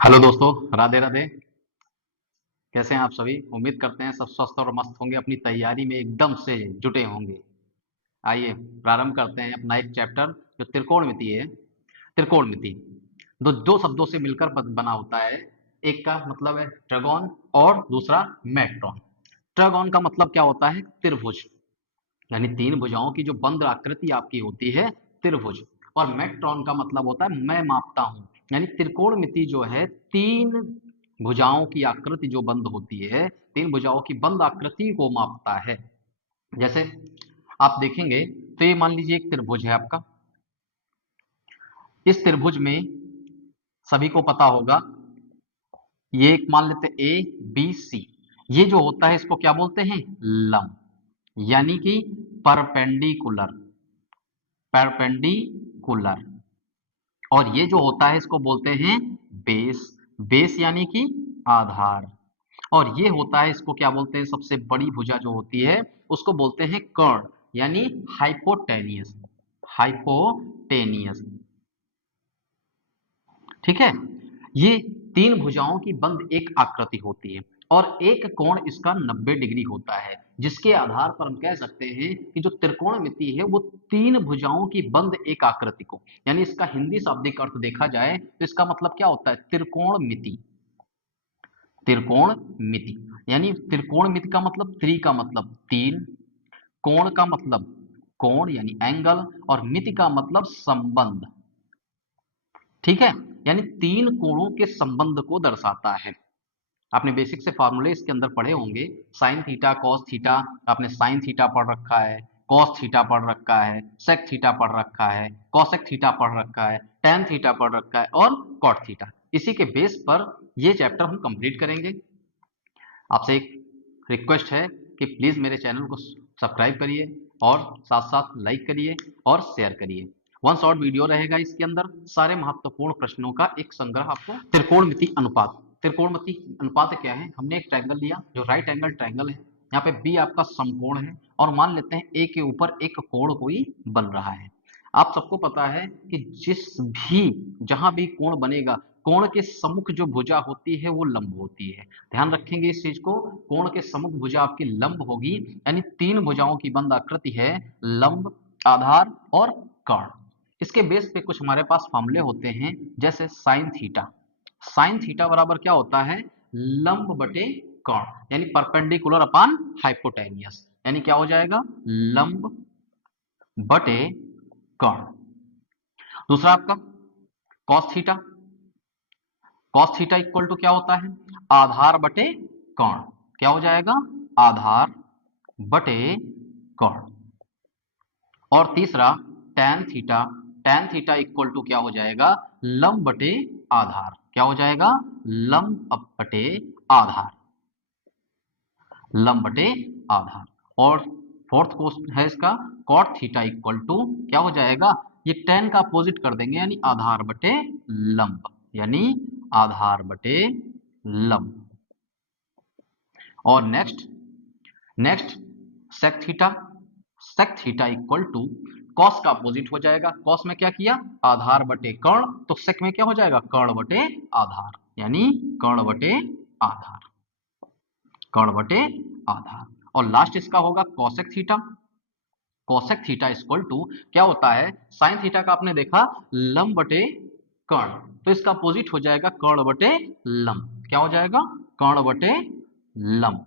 Hello दोस्तों, राधे राधे। कैसे हैं आप सभी? उम्मीद करते हैं सब स्वस्थ और मस्त होंगे, अपनी तैयारी में एकदम से जुटे होंगे। आइए प्रारंभ करते हैं अपना एक चैप्टर जो त्रिकोणमिति है। त्रिकोणमिति दो शब्दों से मिलकर बना होता है। एक का मतलब है ट्रागोन और दूसरा मेट्रॉन। ट्रागोन का मतलब क्या होता है? त्रिभुज, यानी तीन भुजाओं की जो बंद आकृति आपकी होती है, त्रिभुज। और मेट्रॉन का मतलब होता है मैं मापता हूं, यानी त्रिकोणमिति जो है तीन भुजाओं की आकृति जो बंद होती है, तीन भुजाओं की बंद आकृति को मापता है। जैसे आप देखेंगे तो ये मान लीजिए एक त्रिभुज है आपका। इस त्रिभुज में सभी को पता होगा, ये एक मान लेते ए बी सी। ये जो होता है इसको क्या बोलते हैं? लंब, यानी कि परपेंडिकुलर। परपेंडिकुलर। और ये जो होता है इसको बोलते हैं बेस। बेस यानी कि आधार। और ये होता है, इसको क्या बोलते हैं? सबसे बड़ी भुजा जो होती है उसको बोलते हैं कर्ण, यानी हाइपोटेनियस। हाइपोटेनियस। ठीक है। ये तीन भुजाओं की बंद एक आकृति होती है और एक कोण इसका 90 डिग्री होता है, जिसके आधार पर हम कह सकते हैं कि जो त्रिकोणमिति है वो तीन भुजाओं की बंद एक आकृति को, यानी इसका हिंदी शाब्दिक अर्थ देखा जाए तो इसका मतलब क्या होता है? त्रिकोणमिति। त्रिकोणमिति यानी त्रिकोणमिति का मतलब त्रि का मतलब तीन, कोण का मतलब कोण यानी एंगल, और मिति का मतलब संबंध। ठीक है। यानी तीन कोणों के संबंध को दर्शाता है। आपने बेसिक से फार्मूले इसके अंदर पढ़े होंगे। साइन थीटा कॉस थीटा, आपने साइन थीटा पढ़ रखा है, कॉस थीटा पढ़ रखा है, सेक थीटा पढ़ रखा है, कॉसेक थीटा पढ़ रखा है, टेन थीटा पढ़ रखा है और कॉट थीटा। इसी के बेस पर ये चैप्टर हम कंप्लीट करेंगे। आपसे एक रिक्वेस्ट है कि प्लीज मेरे चैनल को सब्सक्राइब करिए और साथ साथ लाइक करिए और शेयर करिए। वन शॉर्ट वीडियो रहेगा, इसके अंदर सारे महत्वपूर्ण प्रश्नों का एक संग्रह आपको। त्रिकोणमिति अनुपात। त्रिकोणमिति अनुपात क्या है? हमने एक ट्रायंगल लिया जो राइट एंगल ट्रायंगल है। यहाँ पे बी आपका समकोण है और मान लेते हैं ए के ऊपर एक कोण कोई बन रहा है। आप सबको पता है कि जिस भी जहां भी कोण बनेगा, कोण के सम्मुख जो भुजा होती है वो लंब होती है। ध्यान रखेंगे इस चीज को। कोण के सम्मुख भुजा आपकी लंब होगी, यानी तीन भुजाओं की बंद आकृति है लंब, आधार और कर्ण। इसके बेस पे कुछ हमारे पास फॉर्मूले होते हैं, जैसे साइन थीटा। साइन थीटा बराबर क्या होता है? लंब बटे कर्ण, यानी परपेंडिकुलर अपान हाइपोटेनियस, यानी क्या हो जाएगा? लंब बटे कर्ण। दूसरा आपका cos theta. Cos theta equal to क्या होता है? आधार बटे कर्ण। क्या हो जाएगा? आधार बटे कर्ण। और तीसरा tan theta. tan theta equal to क्या हो जाएगा? लंब बटे आधार। क्या हो जाएगा? लंब बटे आधार। लंब बटे आधार। और फोर्थ क्वेश्चन है इसका cot थीटा इक्वल टू क्या हो जाएगा? ये tan का अपोजिट कर देंगे, यानी आधार बटे लंब, यानी आधार बटे लंब। और next next sec theta. sec theta equal to cos का अपोजिट हो जाएगा। cos में क्या किया? आधार बटे कर्ण, तो sec में क्या हो जाएगा? कर्ण बटे आधार, यानी कर्ण बटे आधार। कर्ण बटे आधार। और लास्ट इसका होगा cosec theta. cosec theta equal to क्या होता है? sin थीटा का आपने देखा लंब बटे कर्ण, तो इसका अपोजिट हो जाएगा कर्ण बटे लंब। क्या हो जाएगा? कर्ण बटे लंब।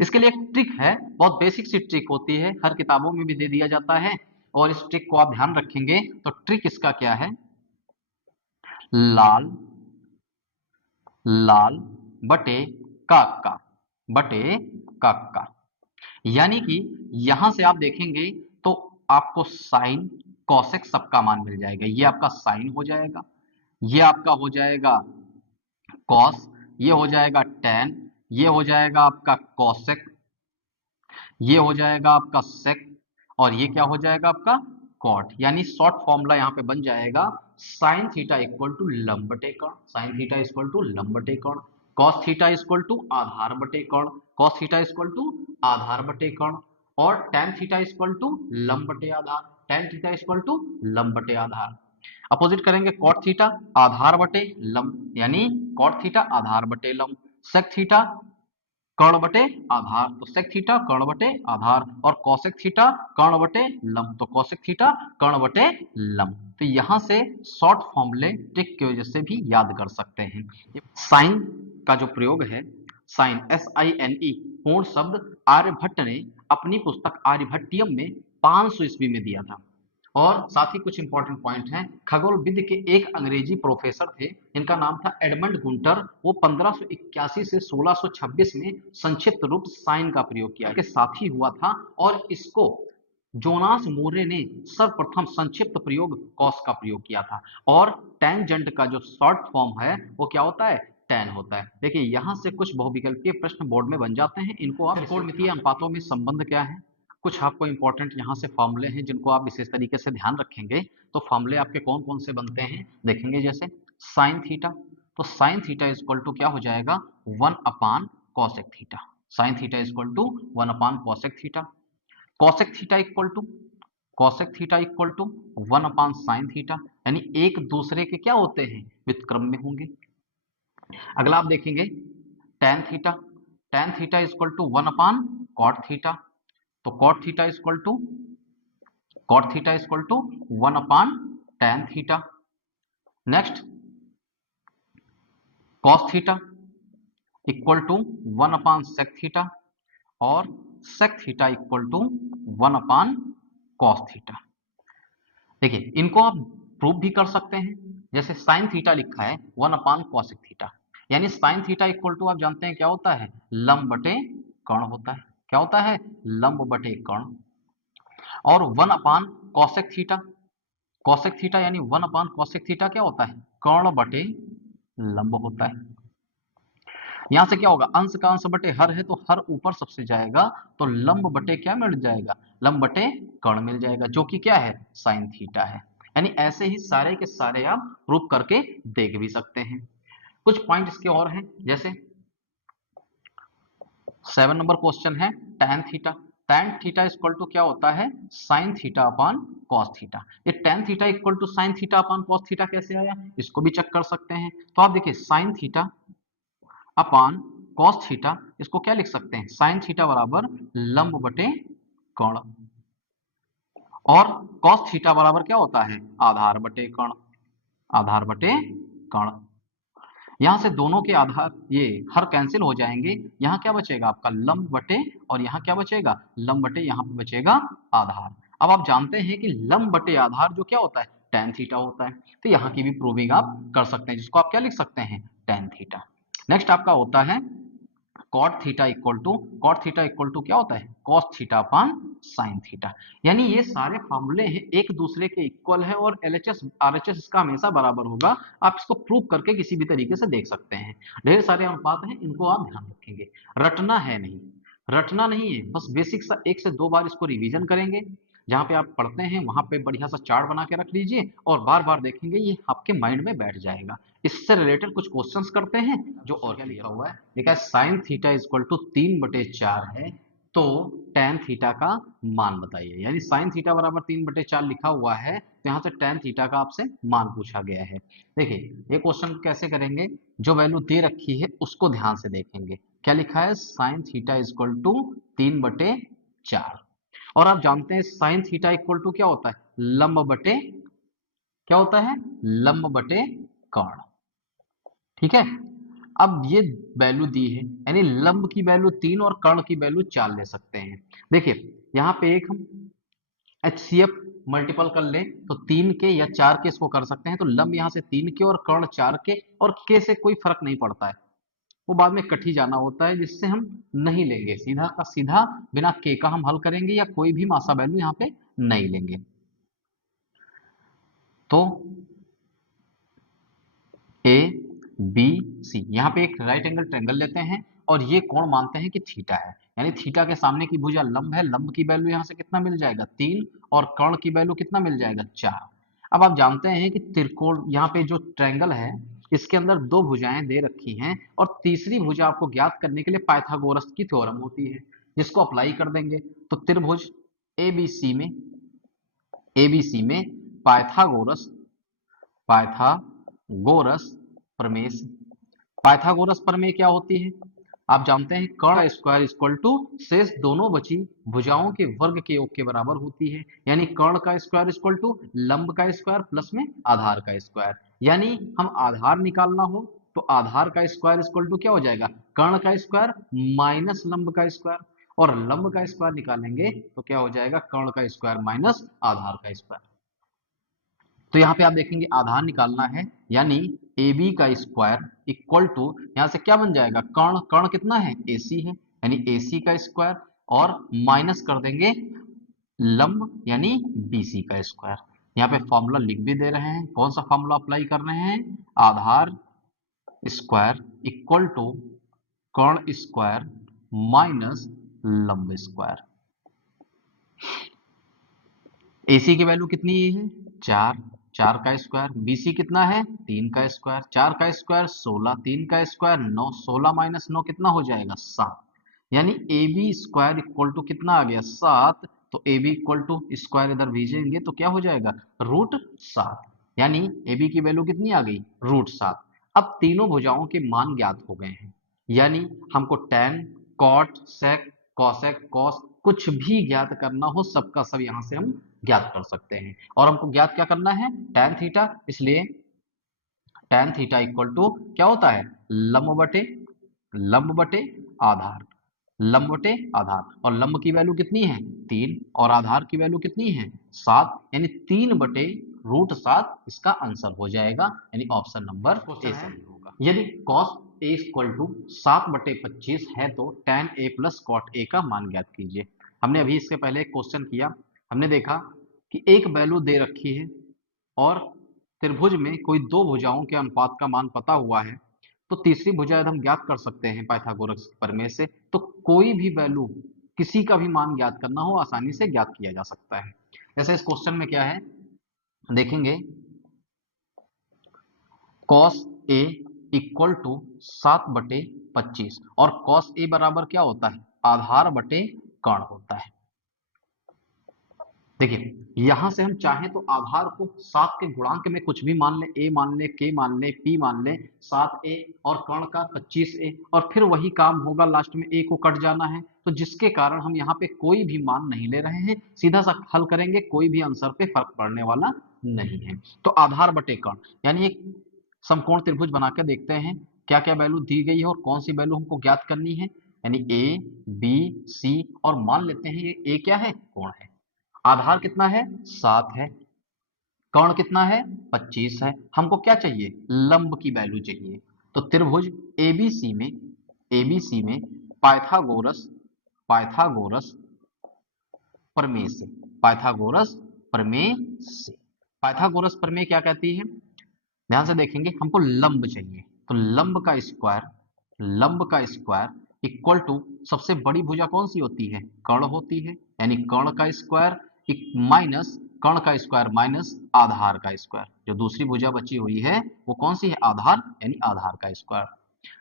इसके लिए एक ट्रिक है, बहुत बेसिक सी ट्रिक होती है, हर किताबों में भी दे दिया जाता है और इस ट्रिक को आप ध्यान रखेंगे तो ट्रिक इसका क्या है? लाल लाल बटे काका बटे काका। यानी कि यहां से आप देखेंगे तो आपको साइन कॉसेक सबका मान मिल जाएगा। ये आपका साइन हो जाएगा, ये आपका हो जाएगा कॉस, ये हो जाएगा टेन, ये हो जाएगा आपका कॉसेक, ये हो जाएगा आपका सेक, और ये क्या हो जाएगा आपका कॉट। यानी शॉर्ट फॉर्मूला यहां पे बन जाएगा साइन थीटा इक्वल टू लंब बटे कर्ण। साइन थीटा इक्वल टू लंब बटे कर्ण। कॉस थीटा इक्वल टू आधार बटे कर्ण। कॉस थीटा इक्वल टू आधार बटे कर्ण। और टेन थीटा इक्वल टू लंब बटे आधार। टेन थीटा इक्वल टू लंब बटे आधार। अपोजिट करेंगे कॉट थीटा आधार बटे लंब, यानी कॉट थीटा आधार बटे लंब, सेक थीटा कर्ण बटे आधार, तो सेक थीटा कर्ण बटे आधार, और कौसेक थीटा कर्ण बटे लंब, तो कौसेक थीटा कर्ण बटे लंब। तो यहां से शॉर्ट फॉर्मूले ट्रिक की वजह से भी याद कर सकते हैं। साइन का जो प्रयोग है, साइन SINE पूर्ण शब्द आर्यभट्ट ने अपनी पुस्तक आर्यभट्टियम में 500 ईस्वी में दिया था। और साथ ही कुछ इंपॉर्टेंट पॉइंट हैं, खगोल विद के एक अंग्रेजी प्रोफेसर थे जिनका नाम था एडमंड गुंटर, वो 1581 से 1626 में संक्षिप्त रूप साइन का प्रयोग किया के साथ ही हुआ था, और इसको जोनास मोरे ने सर्वप्रथम संक्षिप्त प्रयोग कॉस का प्रयोग किया था। और टेंजेंट का जो शॉर्ट फॉर्म है वो क्या होता है, टेन होता है। देखिए यहां से कुछ बहुविकल्पीय प्रश्न बोर्ड में बन जाते हैं, इनको आप त्रिकोणमितीय अनुपातों में संबंध क्या है, कुछ आपको इंपॉर्टेंट यहाँ से फॉर्मूले हैं जिनको आप विशेष तरीके से ध्यान रखेंगे। तो फॉर्मूले आपके कौन कौन से बनते हैं देखेंगे, जैसे साइन थीटा, तो sine theta is equal to क्या हो जाएगा 1 upon cosec theta, sine theta is equal to 1 upon cosec theta, cosec theta equal to cosec theta equal to 1 upon sine theta, यानी एक दूसरे के क्या होते हैं, व्युत्क्रम में होंगे। अगला आप देखेंगे tan theta, tan theta is equal to 1 upon cot theta, तो cot theta is equal to cot theta is equal to 1 upon tan theta. Next cos theta equal to 1 upon sec theta, और sec theta equal to 1 upon cos theta. देखिए इनको आप prove भी कर सकते हैं, जैसे साइन थीटा लिखा है 1 अपान कॉसेक थीटा, यानी साइन थीटा इक्वल टू आप जानते हैं क्या होता है, लंब बटे कर्ण होता है, क्या होता है, लंब बटे कर्ण। और 1 upon cosec theta, cosec theta यानी 1 अपान कॉसेक थीटा क्या होता है, कर्ण बटे लंब होता है। यहां से क्या होगा, अंश का अंश बटे हर है तो हर ऊपर सबसे जाएगा, तो लंब बटे क्या मिल जाएगा, लंब बटे कर्ण मिल जाएगा, जो कि क्या है, साइन थीटा है। यानी ऐसे ही सारे के सारे आप प्रूफ करके देख भी सकते हैं। कुछ पॉइंट इसके और हैं, जैसे 7 नंबर क्वेश्चन है tan theta, tan theta equal to क्या होता है, sine theta upon cos theta. ये tan theta equal to sine theta upon cos theta कैसे आया, इसको भी चेक कर सकते हैं। तो आप देखिए sign theta upon cos theta, इसको क्या लिख सकते हैं, साइन थीटा बराबर लंब बटे कर्ण, और कॉस थीटा बराबर क्या होता है, आधार बटे कर्ण, आधार बटे कर्ण। यहां से दोनों के आधार ये हर कैंसिल हो जाएंगे, यहाँ क्या बचेगा आपका लंब बटे, और यहाँ क्या बचेगा, लंब बटे, यहाँ पे बचेगा आधार। अब आप जानते हैं कि लंब बटे आधार जो क्या होता है, tan थीटा होता है, तो यहाँ की भी प्रूविंग आप कर सकते हैं, जिसको आप क्या लिख सकते हैं, tan थीटा। नेक्स्ट आपका होता है cot theta equal to, cot theta equal to क्या होता है, cos theta upon sine theta. यानी ये सारे फॉर्मूले हैं एक दूसरे के इक्वल है, और LHS RHS इसका हमेशा बराबर होगा। आप इसको प्रूव करके किसी भी तरीके से देख सकते हैं। ढेर सारे अनुपात हैं, इनको आप ध्यान रखेंगे, रटना है नहीं, रटना नहीं है, बस बेसिक सा 1 से 2 बार इसको रिवीजन करेंगे। जहां पे आप पढ़ते हैं वहां पे बढ़िया सा चार्ट बना के रख लीजिए, और बार बार देखेंगे, ये आपके माइंड में बैठ जाएगा। इससे रिलेटेड कुछ क्वेश्चंस करते हैं, जो और क्या लिखा हुआ है, देखा है साइन थीटा इक्वल टू 3/4 है, तो tan थीटा का मान बताइए। यानी साइन थीटा बराबर 3/4 लिखा हुआ है, तो यहाँ से tan थीटा का आपसे मान पूछा गया है। देखिए ये क्वेश्चन कैसे करेंगे, जो वैल्यू दे रखी है उसको ध्यान से देखेंगे। क्या लिखा है, साइन थीटा इक्वल टू 3/4, और आप जानते हैं साइन थीटा इक्वल टू क्या होता है, लंब बटे क्या होता है, लंब बटे कर्ण। ठीक है, अब ये वैल्यू दी है, यानी लंब की वैल्यू 3 और कर्ण की वैल्यू 4 ले सकते हैं। देखिए यहाँ पे एक हम HCF मल्टीपल कर ले तो 3 के या 4 के इसको कर सकते हैं, तो लंब यहाँ से 3 के और कर्ण 4 के, और के से कोई फर्क नहीं पड़ता है, वो बाद में कट ही जाना होता है, जिससे हम नहीं लेंगे, सीधा का सीधा बिना के का हम हल करेंगे, या कोई भी मासा वैल्यू यहाँ पे नहीं लेंगे। तो ए बी सी, यहाँ पे एक राइट एंगल ट्रायंगल लेते हैं, और ये कोण मानते हैं कि थीटा है, यानी थीटा के सामने की भुजा लंब है, लंब की वैल्यू यहाँ से कितना मिल जाएगा 3, और कर्ण की वैल्यू कितना मिल जाएगा 4। अब आप जानते हैं कि त्रिकोण, यहाँ पे जो ट्रायंगल है इसके अंदर 2 भुजाएं दे रखी हैं, और तीसरी भुजा आपको ज्ञात करने के लिए पाइथागोरस की थ्योरम होती है, जिसको अप्लाई कर देंगे। तो त्रिभुज एबीसी में पाइथागोरस पाइथागोरस प्रमेय से। पाइथागोरस प्रमेय क्या होती है? आप जानते हैं कर्ण का स्क्वायर इक्वल टू शेष दोनों बची भुजाओं के वर्ग के योग के बराबर होती है। यानी कर्ण का स्क्वायर इक्वल टू लंब का स्क्वायर प्लस में आधार का स्क्वायर। यानी हम आधार निकालना हो तो आधार का स्क्वायर इक्वल टू क्या हो जाएगा? कर्ण का स्क्वायर माइनस लंब का स्क्वायर, और लंब का स्क्वायर निकालेंगे तो क्या हो जाएगा? कर्ण का स्क्वायर माइनस आधार का स्क्वायर। तो यहाँ पे आप देखेंगे आधार निकालना है, यानी ए बी का स्क्वायर इक्वल टू यहां से क्या बन जाएगा? कर्ण, कर्ण कितना है? AC है, यानी AC का स्क्वायर, और माइनस कर देंगे लंब यानी BC का स्क्वायर। यहाँ पे फॉर्मूला लिख भी दे रहे हैं। कौन सा फॉर्मूला अप्लाई कर रहे हैं? आधार स्क्वायर इक्वल टू कर्ण स्क्वायर माइनस लंब स्क्वायर। AC की वैल्यू कितनी है? 4, 4 का स्क्वायर। BC कितना है? 3 का स्क्वायर। 4 का स्क्वायर 16, 3 का स्क्वायर 9, 16 माइनस 9 कितना हो जाएगा? 7। यानी AB स्क्वायर इक्वल टू कितना आ गया? 7। तो AB इक्वल टू स्क्वायर इधर भेजेंगे तो क्या हो जाएगा? √7। यानी AB की वैल्यू कितनी आ गई? √7। अब तीनों भुजाओं के मान ज्ञात हो गए हैं, यानी हमको tan, cot, sec, cosec, cos कुछ भी ज्ञात करना हो सबका सब यहां से हम ज्ञात कर सकते हैं। और हमको ज्ञात क्या करना है? tan theta. इसलिए tan थीटा इक्वल टू क्या होता है? लंब बटे आधार। लंब बटे आधार, और लंब की वैल्यू कितनी है? 3, और आधार की वैल्यू कितनी है? 7, यानी 3 बटे √7 इसका आंसर हो जाएगा, यानी ऑप्शन नंबर ए सही होगा। यदि cos A इक्वल टू 7/25 है तो tan A plus cot A का मान ज्ञात कीजिए। हमने अभी इससे पहले एक क्वेश्चन किया। हमने देखा कि एक वैल्यू दे रखी है और त्रिभुज में कोई दो भुजाओं के अनुपात का मान पता हुआ है, तो तीसरी भुजा यदि हम ज्ञात कर सकते हैं पाइथागोरस प्रमेय से, तो कोई भी वैल्यू किसी का भी मान ज्ञात करना हो आसानी से ज्ञात किया जा सकता है। जैसे इस क्वेश्चन में क्या है देखेंगे, cos A इक्वल टू 7/25, और cos A बराबर क्या होता है? आधार बटे कर्ण होता है। देखिए यहां से हम चाहें तो आधार को 7 के गुणांक में कुछ भी मान ले, A मान ले, K मान ले, P मान ले, 7A, और कर्ण का 25A, और फिर वही काम होगा, लास्ट में A को कट जाना है, तो जिसके कारण हम यहाँ पे कोई भी मान नहीं ले रहे हैं, सीधा सा हल करेंगे, कोई भी आंसर पे फर्क पड़ने वाला नहीं है। तो आधार बटे कर्ण, यानी एक समकोण त्रिभुज बना के देखते हैं क्या क्या वैल्यू दी गई है और कौन सी वैल्यू हमको ज्ञात करनी है। यानी A, B, C, और मान लेते हैं ये A क्या है? कोण है। आधार कितना है? 7 है। कर्ण कितना है? 25 है। हमको क्या चाहिए? लंब की वैल्यू चाहिए। तो त्रिभुज ABC में पाइथागोरस पाइथागोरस प्रमेय से पाइथागोरस प्रमेय से पाइथागोरस प्रमेय क्या कहती है? ध्यान से देखेंगे, हमको लंब चाहिए, तो लंब का स्क्वायर इक्वल टू सबसे बड़ी भुजा कौन सी होती है? कर्ण होती है, यानी कर्ण का स्क्वायर माइनस कर्ण का स्क्वायर माइनस आधार का स्क्वायर। जो दूसरी भुजा बची हुई है वो कौन सी है? आधार, यानी आधार का स्क्वायर।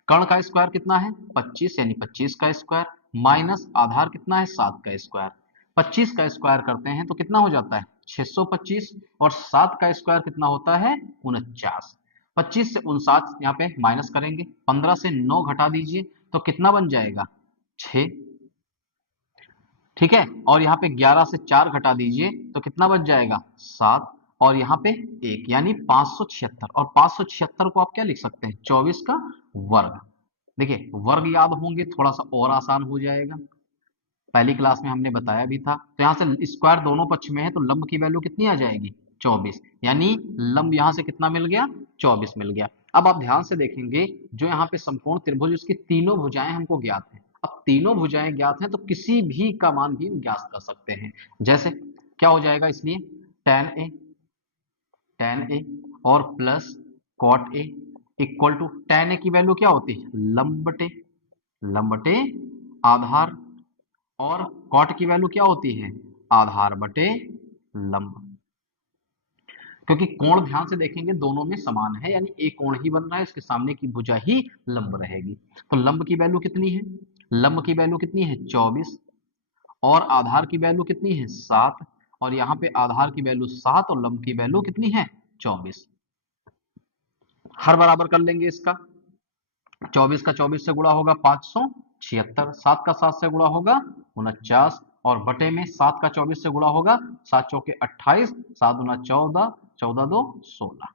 कर्ण का स्क्वायर कितना है? 25, यानी 25 का स्क्वायर माइनस आधार कितना है? 7 का स्क्वायर। 25 का स्क्वायर करते हैं तो कितना हो जाता है? 625, और 7 का स्क्वायर कितना होता है? 49। 25 से 59 यहाँ पे माइनस करेंगे, 15 से 9 घटा दीजिए तो कितना बन जाएगा? 6। ठीक है, और यहाँ पे 11 से 4 घटा दीजिए तो कितना बच जाएगा? 7, और यहाँ पे 1, यानी 576। और 576 को आप क्या लिख सकते हैं? 24 का वर्ग। देखिए वर्ग याद होंगे थोड़ा सा और आसान हो जाएगा, पहली क्लास में हमने बताया भी था। तो यहाँ से स्क्वायर दोनों पक्ष में है तो लंब की वैल्यू कितनी आ जाएगी? 24, यानी लंब यहाँ से कितना मिल गया? 24 मिल गया। अब आप ध्यान से देखेंगे जो यहाँ पे समकोण त्रिभुज उसकी तीनों भुजाएं हमको ज्ञात हैं। अब तीनों भुजाएं ज्ञात हैं तो किसी भी का मान भी ज्ञात कर सकते हैं। जैसे क्या हो जाएगा? इसलिए tan A और plus cot A equal to tan A की वैल्यू क्या होती है? लंब बटे आधार, और cot की वैल्यू क्या होती है? आधार बटे लंब। क्योंकि कोण ध्यान से देखेंगे दोनों में समान है, यानी एक कोण ही बन रहा है, इसके सामने की भुजा ही लंब रहेगी। तो लंब की वैल्यू कितनी है? लंब की वैल्यू कितनी है? 24, और आधार की वैल्यू कितनी है? 7, और यहाँ पे आधार की वैल्यू 7 और लंब की वैल्यू कितनी है? 24। हर बराबर कर लेंगे इसका। 24 का 24 से गुणा होगा 576, 7 का 7 से गुणा होगा 49, और बटे में 7 का 24 से गुणा होगा 7 चौके 28, 7 दूना 14, 14 दो 16।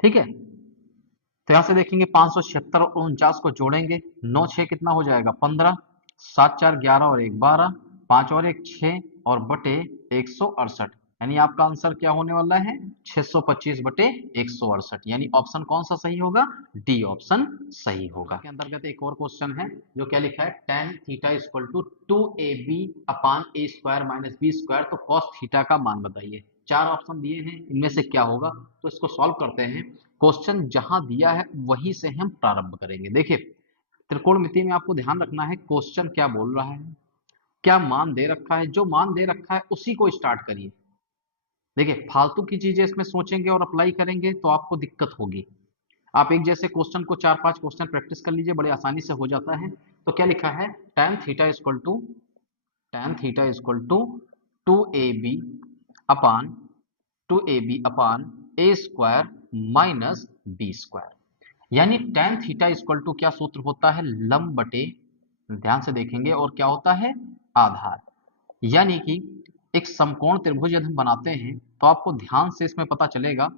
ठीक है, तो यहां से देखेंगे 576 और 49 को जोड़ेंगे, 9 6 कितना हो जाएगा 15, 7 4 11 और 1 12, 5 और 1 6 और बटे 168, यानी आपका आंसर क्या होने वाला है 625 बटे 168, यानी ऑप्शन कौन सा सही होगा, डी ऑप्शन सही होगा। के अंतर्गत एक और क्वेश्चन है जो क्या लिखा है, tan theta equal to 2ab upon a square minus b square, तो cos थीटा का मान बताइए। चार ऑप्शन दिए हैं, इनमें से क्या होगा, तो इसको सॉल्व करते हैं। क्वेश्चन जहां दिया है वहीं से हम प्रारंभ करेंगे। देखिए, त्रिकोणमिति में आपको ध्यान रखना है क्वेश्चन क्या बोल रहा है, क्या मान दे रखा है, जो मान दे रखा है उसी को स्टार्ट करिए। देखिए, फालतू की चीजें इसमें सोचेंगे और अप्लाई करेंगे तो आपको दिक्कत होगी। आप एक जैसे क्वेश्चन को 4 5 क्वेश्चन प्रैक्टिस कर लीजिए, बड़े आसानी से हो जाता है। तो क्या लिखा है, tan theta equal to 2ab upon A square minus B square, यानी tan थीटा इक्वल टू क्या सूत्र होता है, लंब बटे, ध्यान से देखेंगे, और क्या होता है आधार। यानी कि एक समकोण त्रिभुज यदि हम बनाते हैं तो आपको ध्यान से इसमें पता चलेगा,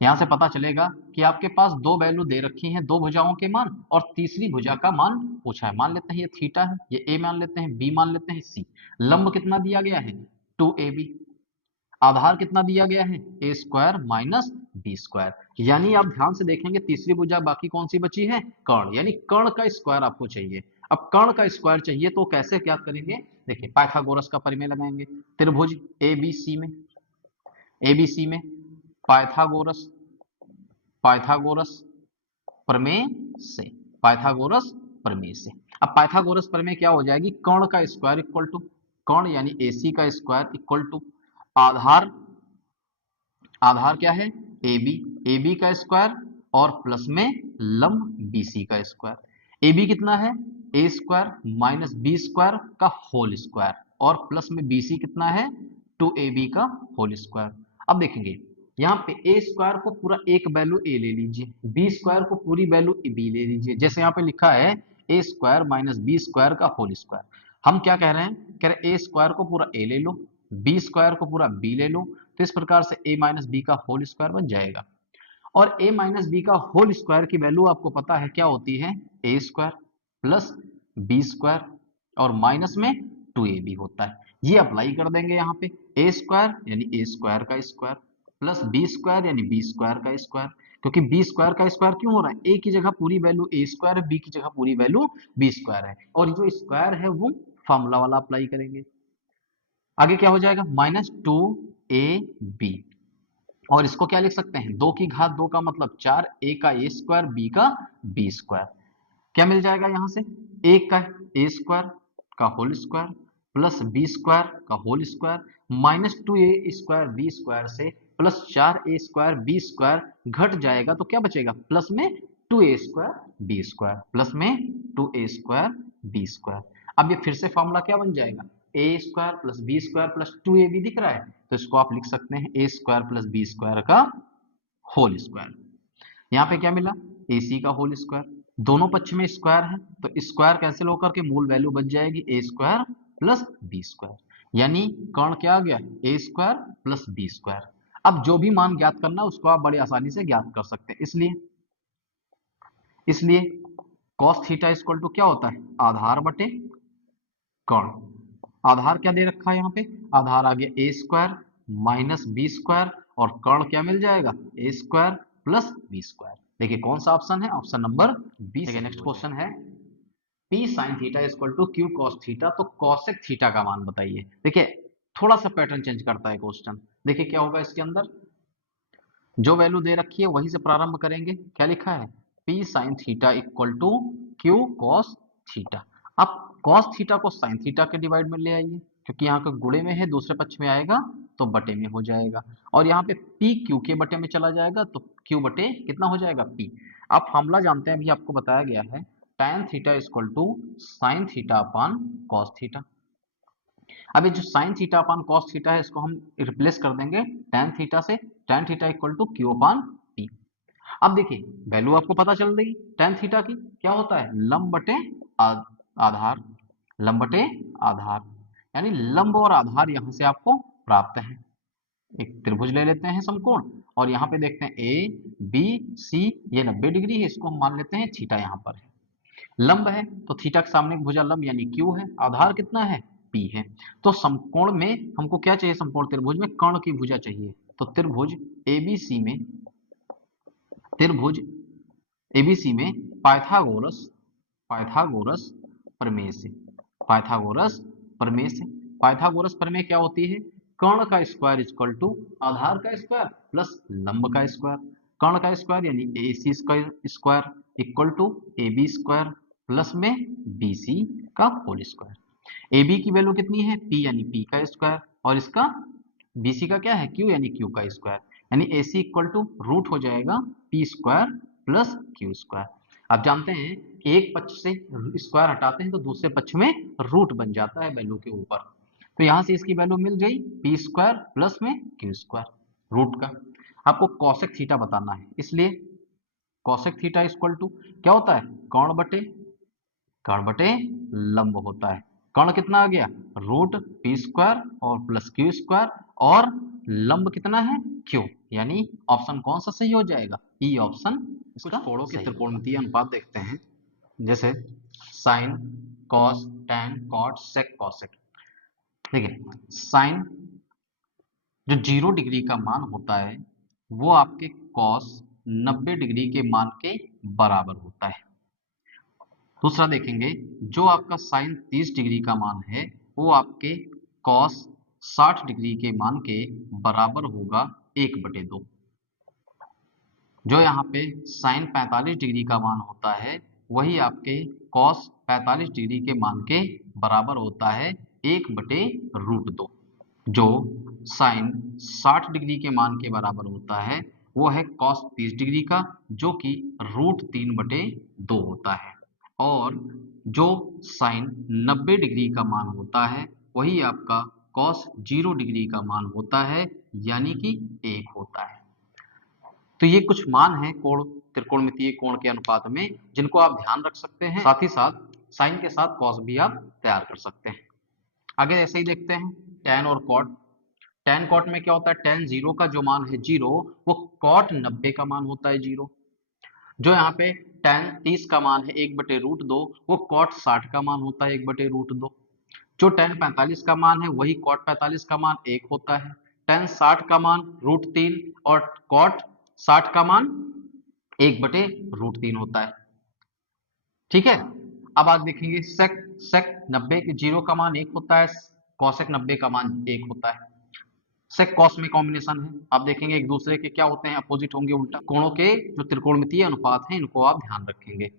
यहां से पता चलेगा कि आपके पास दो वैल्यू दे रखी हैं, दो भुजाओं के मान, और तीसरी भुजा का मान पूछा है। मान लेते हैं ये थीटा है, ये ए मान लेते हैं, बी मान लेते हैं, सी। लंब कितना दिया गया है 2ab, आधार कितना दिया गया है ए स्क्वायर माइनस बी स्क्वायर। यानी आप ध्यान से देखेंगे तीसरी भुजा बाकी कौन सी बची है, कर्ण, यानी कर्ण का स्क्वायर आपको चाहिए। अब कर्ण का स्क्वायर चाहिए तो कैसे ज्ञात करेंगे, देखिए पाइथागोरस का प्रमेय लगाएंगे। त्रिभुज एबीसी में पाइथागोरस पाइथागोरस प्रमेय से, पाइथागोरस प्रमेय से। अब पाइथागोरस प्रमेय क्या हो जाएगी, कर्ण का स्क्वायर इक्वल टू, कर्ण यानी एसी का स्क्वायर इक्वल टू आधार, आधार क्या है AB, AB का स्क्वायर और प्लस में लंब BC का स्क्वायर। AB कितना है ए स्क्वायर माइनस बी स्क्वायर का होल स्क्वायर, और प्लस में BC कितना है 2AB का होल स्क्वायर। अब देखेंगे यहाँ पे ए स्क्वायर को पूरा एक वैल्यू ए ले लीजिए, बी स्क्वायर को पूरी वैल्यू बी ले लीजिए। जैसे यहाँ पे लिखा है ए स्क्वायर माइनस बी स्क्वायर का होल स्क्वायर, हम क्या कह रहे हैं, कह रहे हैं ए स्क्वायर को पूरा ए ले लो, बी स्क्वायर को पूरा बी ले लो, तो इस प्रकार से a माइनस बी का होल स्क्वायर बन जाएगा। और a माइनस बी का होल स्क्वायर की वैल्यू आपको पता है क्या होती है, ए स्क्वायर प्लस बी स्क्वायर और माइनस में 2ab होता है। ये अप्लाई कर देंगे यहाँ पे, ए स्क्वायर यानी ए स्क्वायर का स्क्वायर प्लस बी स्क्वायर यानी बी स्क्वायर का स्क्वायर, क्योंकि बी स्क्वायर का स्क्वायर क्यों हो रहा है, ए की जगह पूरी वैल्यू ए स्क्वायर है, बी की जगह पूरी वैल्यू बी स्क्वायर है, और जो स्क्वायर है वो फॉर्मूला वाला अप्लाई करेंगे। आगे क्या हो जाएगा -2ab, और इसको क्या लिख सकते हैं, 2 की घात 2 का मतलब 4, a का ए स्क्वायर बी का बी स्क्वायर। क्या मिल जाएगा यहां से, a का ए स्क्वायर का whole square plus B square का whole square minus 2a square B square से plus 4a square B square घट जाएगा तो क्या बचेगा, प्लस में 2a square B square, plus में 2a स्क्वायर बी स्क्वायर। अब ये फिर से फॉर्मूला क्या बन जाएगा, ए square plus B square plus 2ab दिख रहा है, तो इसको आप लिख सकते हैं ए स्क्वायर प्लस बी स्क्वायर का होल स्क्वायर। यहाँ पे क्या मिला, AC का होल स्क्वायर, दोनों पक्ष में स्क्वायर है तो स्क्वायर कैंसिल होकर के मूल वैल्यू बच जाएगी ए स्क्वायर प्लस बी स्क्वायर, यानी कर्ण क्या आ गया, A square plus B square. अब जो भी मान ज्ञात करना है उसको आप बड़ी आसानी से ज्ञात कर सकते हैं। इसलिए cos थीटा इक्वल टू क्या होता है, आधार बटे कर्ण। आधार क्या दे रखा है यहाँ पे, आधार आ गया A square minus B square, और कर्ण क्या मिल जाएगा, ए स्क्वायर प्लस बी स्क्वायर। देखिए कौन सा ऑप्शन है, option number B. Next question है P sin theta equal to Q cos theta, तो cosec थीटा का मान बताइए। देखिए थोड़ा सा पैटर्न चेंज करता है क्वेश्चन, देखिए क्या होगा इसके अंदर, जो वैल्यू दे रखी है वहीं से प्रारंभ करेंगे। क्या लिखा है, P sin theta equal to Q cos theta. अब cos थीटा को sin थीटा के डिवाइड में ले आइए, क्योंकि यहाँ पे गुणे में है, दूसरे पक्ष में आएगा तो बटे में हो जाएगा, और यहाँ पे P Q के बटे में चला जाएगा तो Q बटे कितना हो जाएगा P। आप फॉर्मूला जानते हैं, अभी आपको बताया गया है, tan theta equal to sin theta upon cos theta. अब ये जो sin theta upon cos theta है इसको हम रिप्लेस कर देंगे tan थीटा से, tan theta equal to Q upon अब देखिए वैल्यू आपको पता चल रही tan थीटा की क्या होता है, लंब बटे आधार, लंब बटे आधार, यानी लंब और आधार यहां से आपको प्राप्त है। एक त्रिभुज ले लेते हैं समकोण, और यहाँ पे देखते हैं ए बी सी, ये 90 डिग्री है, इसको हम मान लेते हैं थीटा यहाँ पर है। लंब है तो थीटा के सामने भुजा लंब यानी क्यू है, आधार कितना है पी है। तो समकोण में हमको क्या चाहिए, समकोण त्रिभुज में कर्ण की भुजा चाहिए। तो त्रिभुज एबीसी में, त्रिभुज एबीसी में पाइथागोरस, पाइथागोरस प्रमेय से, पाइथागोरस प्रमेय से, पाइथागोरस प्रमेय क्या होती है, कर्ण का स्क्वायर इक्वल टू आधार का स्क्वायर प्लस लंब का स्क्वायर। कर्ण का स्क्वायर यानी A C square equal to A B square plus में बी सी का होल स्क्वायर। ए बी की वैल्यू कितनी है पी यानी पी का स्क्वायर, और इसका बी सी का क्या है क्यू यानी क्यू का स्क्वायर, यानी A C equal to root हो जाएगा P square plus Q square. आप जानते हैं एक पक्ष से स्क्वायर हटाते हैं तो दूसरे पक्ष में रूट बन जाता है वैल्यू के ऊपर। तो यहां से इसकी वैल्यू मिल गई पी स्क्वायर प्लस में क्यू स्क्वायर रूट का। आपको कॉसेक थीटा बताना है, इसलिए कॉसेक थीटा इक्वल टू क्या होता है, कर्ण बटे लंब होता है। कर्ण कितना आ गया रूट पी स्क्वायर और प्लस क्यू स्क्वायर, और लंब कितना है क्यू, यानी ऑप्शन कौन सा सही हो जाएगा, ई ऑप्शन। कुछ कोणों के त्रिकोणमितीय अनुपात देखते हैं, जैसे sine cos tan cot sec cosec. देखिए साइन जो 0 डिग्री का मान होता है वो आपके कॉस 90 डिग्री के मान के बराबर होता है। दूसरा देखेंगे जो आपका साइन 30 डिग्री का मान है वो आपके कॉस 60 डिग्री के मान के बराबर होगा 1/2। जो यहाँ पे साइन 45 डिग्री का मान होता है वही आपके कॉस 45 डिग्री के मान के बराबर होता है 1/√2। जो साइन 60 डिग्री के मान के बराबर होता है वो है कॉस 30 डिग्री का, जो कि √3/2 होता है। और जो साइन 90 डिग्री का मान होता है वही आपका कॉस 0 डिग्री का मान होता है, यानी कि 1 होता है। तो ये कुछ मान हैं कोण, त्रिकोणमितीय कोण के अनुपात में, जिनको आप ध्यान रख सकते हैं। साथ ही साथ साइन के साथ कॉस भी आप तैयार कर सकते हैं। आगे ऐसे ही देखते हैं टैन और कॉट। टैन कॉट में क्या होता है, टैन 0 का जो मान है 0 वो कॉट 90 का मान होता है 0। जो यहाँ पे टैन 30 का मान है 1/√2 वो कॉट 60 का मान होता है 1/√2। जो टैन 45 का मान है वही कॉट 45 का मान 1 होता है। टैन 60 का मान √3 और कॉट 60 का मान 1/√3 होता है। ठीक है, अब आप देखेंगे सेक, सेक 90 के 0 का मान 1 होता है, कॉसेक 90 का मान 1 होता है। सेक कॉस में कॉम्बिनेशन है, आप देखेंगे एक दूसरे के क्या होते हैं, अपोजिट होंगे, उल्टा। कोणों के जो त्रिकोणमितीय अनुपात हैं इनको आप ध्यान रखेंगे।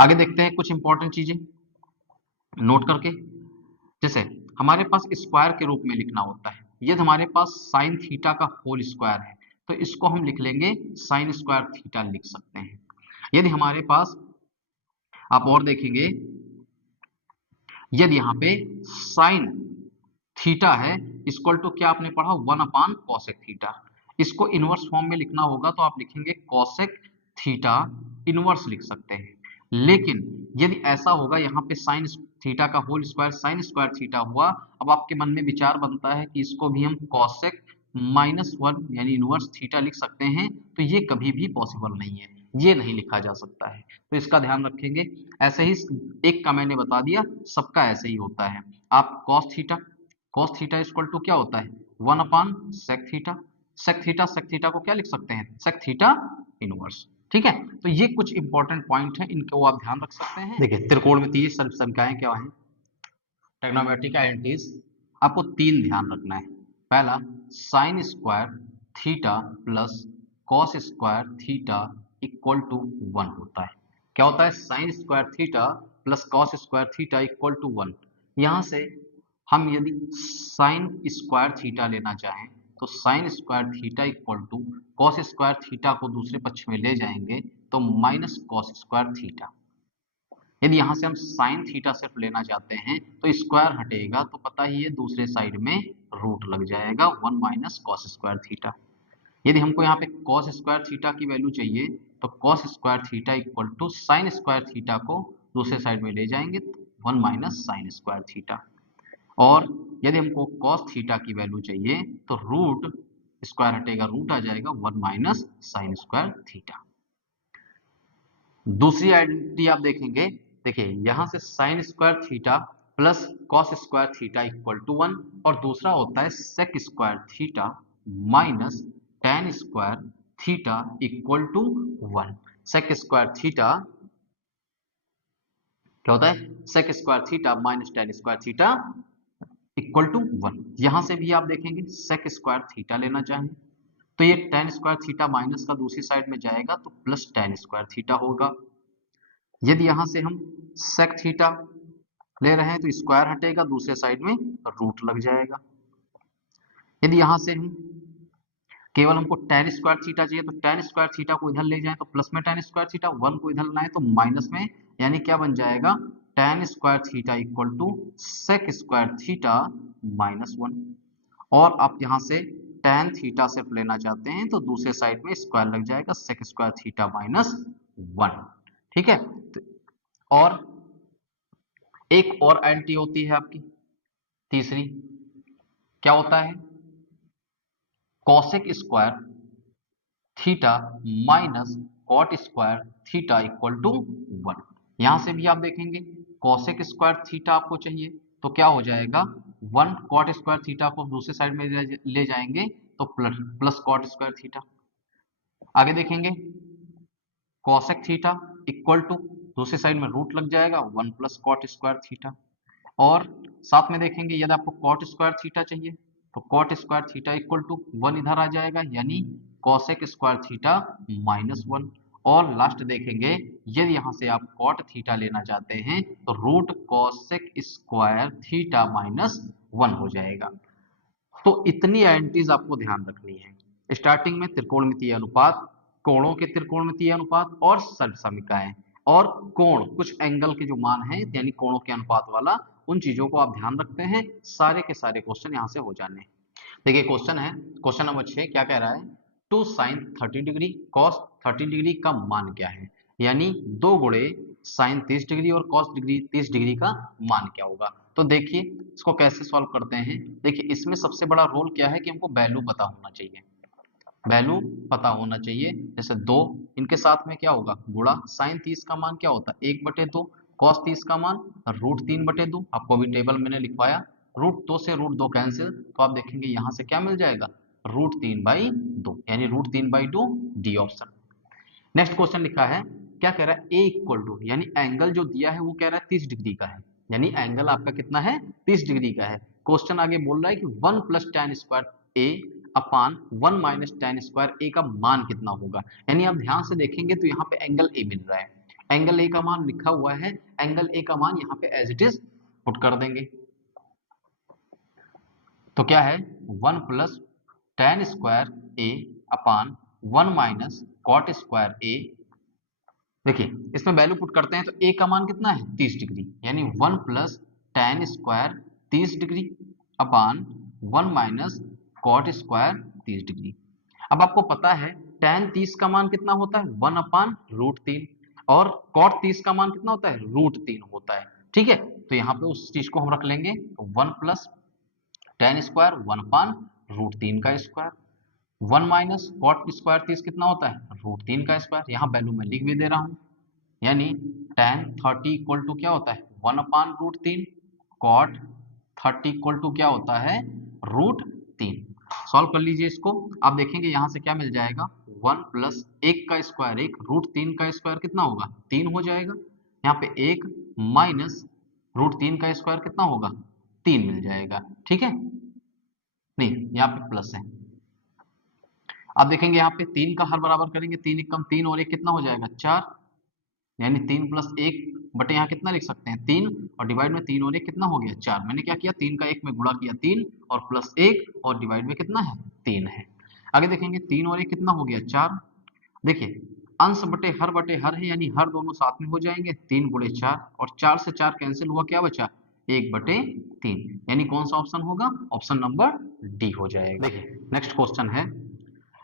आगे देखते हैं कुछ इंपॉर्टेंट चीजें नोट करके, जैसे हमारे पास स्क्वायर के रूप में लिखना होता है। यदि हमारे पास साइन थीटा का होल स्क्वायर है तो इसको हम लिख लेंगे साइन स्क्वायर थीटा लिख सकते हैं। यदि हमारे पास आप और देखेंगे, यदि यहाँ पे साइन थीटा है इक्वल टू क्या आपने पढ़ा 1/कॉसेक थीटा, इसको इनवर्स फॉर्म में लिखना होगा तो आप लिखेंगे कॉसेक थीटा इनवर्स लिख सकते हैं। लेकिन यदि ऐसा होगा यहाँ पे साइन थीटा का whole square sine square theta हुआ, अब आपके मन में विचार बनता है कि इसको भी हम कॉसेक -1 यानी इनवर्स थीटा लिख सकते हैं, तो ये कभी भी पॉसिबल नहीं है, ये नहीं लिखा जा सकता है। तो इसका ध्यान रखेंगे। ऐसे ही एक का मैंने बता दिया, सबका ऐसे ही होता है। आप कॉस थीटा इक्वल टू क्या होता है 1/सेक थीटा, सेक थीटा को क्या लिख सकते हैं, सेक थीटा इनवर्स। ठीक है, तो ये कुछ इंपॉर्टेंट पॉइंट है, इनको आप ध्यान रख सकते हैं। देखिए त्रिकोणमितीय संख्याएं क्या है, ट्रिग्नोमेट्रिक आइडेंटिटीज आपको 3 ध्यान रखना है। पहला sine square theta plus cos square theta equal to 1 होता है। क्या होता है, sine square theta plus cos square theta equal to 1। यहां से हम यदि साइन स्क्वायर थीटा लेना चाहें तो sine square theta equal to cos square theta को दूसरे पक्ष में ले जाएंगे तो माइनस कॉस स्क्वायर थीटा। यदि यहां से हम साइन थीटा सिर्फ लेना चाहते हैं तो स्क्वायर हटेगा तो पता ही है दूसरे साइड में रूट लग जाएगा 1 - कॉस स्क्वायर थीटा। यदि हमको यहाँ पे कॉस स्क्वायर थीटा की वैल्यू चाहिए तो cos square theta equal to sine square theta को दूसरे साइड में ले जाएंगे, 1 माइनस साइन स्क्वायर थीटा। और यदि हमको कॉस थीटा की वैल्यू चाहिए तो रूट स्क्वायर हटेगा, रूट आ जाएगा 1 माइनस साइन स्क्वायर थीटा। दूसरी आइडेंटिटी आप देखेंगे, देखिए यहां से sine square theta plus cos square theta equal to 1, और दूसरा होता है sec square theta minus tan square theta equal to 1। Sec square theta क्या होता है, sec square theta minus tan square theta equal to 1। यहां से भी आप देखेंगे सेक स्क्वायर थीटा लेना चाहें तो ये टेन स्क्वायर थीटा माइनस का दूसरी साइड में जाएगा तो प्लस टेन स्क्वायर थीटा होगा। यदि यहां से हम सेक थीटा ले रहे हैं तो स्क्वायर हटेगा, दूसरे साइड में रूट लग जाएगा। यदि यहां से हम केवल हमको टेन स्क्वायर थीटा चाहिए तो टेन स्क्वायर थीटा को इधर ले जाएं तो प्लस में टेन स्क्वायर थीटा, 1 को इधर लाएं तो माइनस में, यानी क्या बन जाएगा, tan square theta equal to sec square theta minus 1। और आप यहां से टेन थीटा सिर्फ लेना चाहते हैं तो दूसरे साइड में स्क्वायर लग जाएगा, सेक स्क्वायर थीटा माइनस 1। ठीक है, और एक और एंटी होती है आपकी तीसरी, क्या होता है, cosec square theta minus cot square theta equal to 1। यहां से भी आप देखेंगे कॉसेक स्क्वायर थीटा आपको चाहिए तो क्या हो जाएगा, 1 कॉट स्क्वायर थीटा को दूसरे साइड में ले जाएंगे तो प्लस कॉट स्क्वायर थीटा। आगे देखेंगे कॉसेक थीटा इक्वल टू दूसरी साइड में रूट लग जाएगा, 1 प्लस कॉट स्क्वायर थीटा। और साथ में देखेंगे यदि आपको कॉट स्क्वायर थीटा चाहिए तो cot square theta equal to 1 इधर आ जाएगा, यानी कॉसेक स्क्वायर थीटा माइनस 1। और लास्ट देखेंगे यदि यहां से आप कॉट थीटा लेना चाहते हैं तो root cosec square theta minus 1 हो जाएगा। तो इतनी आइडेंटिटीज आपको ध्यान रखनी है। स्टार्टिंग में त्रिकोणमितीय अनुपात, कोणों के त्रिकोणमितीय अनुपात और सर्वसमीकाएं, और कोण कुछ एंगल के जो मान है यानी कोणों के अनुपात वाला, उन चीजों को आप ध्यान रखते हैं, सारे के सारे क्वेश्चन यहां से हो जाने। देखिए क्वेश्चन है, क्वेश्चन नंबर 6 क्या कह रहा है, 2 साइन 30 डिग्री कॉस 30 डिग्री का मान क्या है, यानी 2 गुणे साइन 30 डिग्री और कॉस 30 डिग्री का मान क्या होगा। तो देखिए इसको कैसे सॉल्व करते हैं। देखिए इसमें सबसे बड़ा रोल क्या है कि हमको वैल्यू पता होना चाहिए, वैल्यू पता होना चाहिए। जैसे 2 इनके साथ में क्या होगा, गुणा, साइन 30 का मान क्या होता है 1/2, कॉस 30 का मान रूट 3/2। आपको अभी टेबल मैंने लिखवाया, रूट 2 से रूट 2 कैंसिल, तो आप देखेंगे यहां से क्या मिल जाएगा, रूट 3/2, यानी root 3/2, D option. Next question लिखा है, क्या कह रहा है, ए इक्वल टू, यानी एंगल जो दिया है वो कह रहा है 30 डिग्री का है, यानी एंगल आपका कितना है 30 डिग्री का है। क्वेश्चन आगे बोल रहा है कि 1 plus tan square a upon 1 minus tan square A का मान कितना होगा। यानी आप ध्यान से देखेंगे तो यहाँ पे एंगल ए मिल रहा है, एंगल ए का मान लिखा हुआ है, एंगल ए का मान यहाँ पे एज इट इज पुट कर देंगे। तो क्या है, 1 plus tan square a upon 1 minus cot square ए। देखिए इसमें वैल्यू पुट करते हैं तो ए का मान कितना है 30 डिग्री, यानी 1 plus tan square 30 degree upon 1 minus cot square 30 degree. अब आपको पता है टेन 30 का मान कितना होता है 1 अपान रूट 3, और कॉट 30 का मान कितना होता है रूट 3 होता है। ठीक है, तो यहाँ पे उस चीज को हम रख लेंगे, 1 plus tan square 1 upon root 3 का स्क्वायर, 1 माइनस कॉट स्क्वायर 30 कितना होता है रूट 3 का स्क्वायर, यहाँ वैल्यू मैं लिख भी दे रहा हूँ, यानी tan 30 इक्वल टू क्या होता है 1 upon root 3, cot 30 equal to क्या होता है रूट 3। सॉल्व कर लीजिए इसको, आप देखेंगे यहाँ से क्या मिल जाएगा, 1 प्लस 1 का स्क्वायर 1, रूट 3 का स्क्वायर कितना होगा 3 हो जाएगा, यहाँ पे 1 माइनस रूट 3 का स्क्वायर कितना होगा 3 मिल जाएगा। ठीक है, नहीं यहाँ पे प्लस है, आप देखेंगे यहाँ पे 3 का हर बराबर करेंगे, 3 एकम 3 और 1 कितना हो जाएगा 4, यानी 3 प्लस 1 बटे यहाँ कितना लिख सकते हैं 3, और डिवाइड में 3 और 1 कितना हो गया 4। मैंने क्या किया 3 का 1 में गुणा किया 3, और प्लस 1 और डिवाइड में कितना है 3 है। आगे देखेंगे 3 और 1 कितना हो गया 4। देखिए अंश बटे हर है, यानी हर दोनों साथ में हो जाएंगे, 3 गुणे 4, और 4 से 4 कैंसिल हुआ, क्या बचा 1/3, यानी कौन सा ऑप्शन होगा, ऑप्शन नंबर डी हो जाएगा। देखिए नेक्स्ट क्वेश्चन है,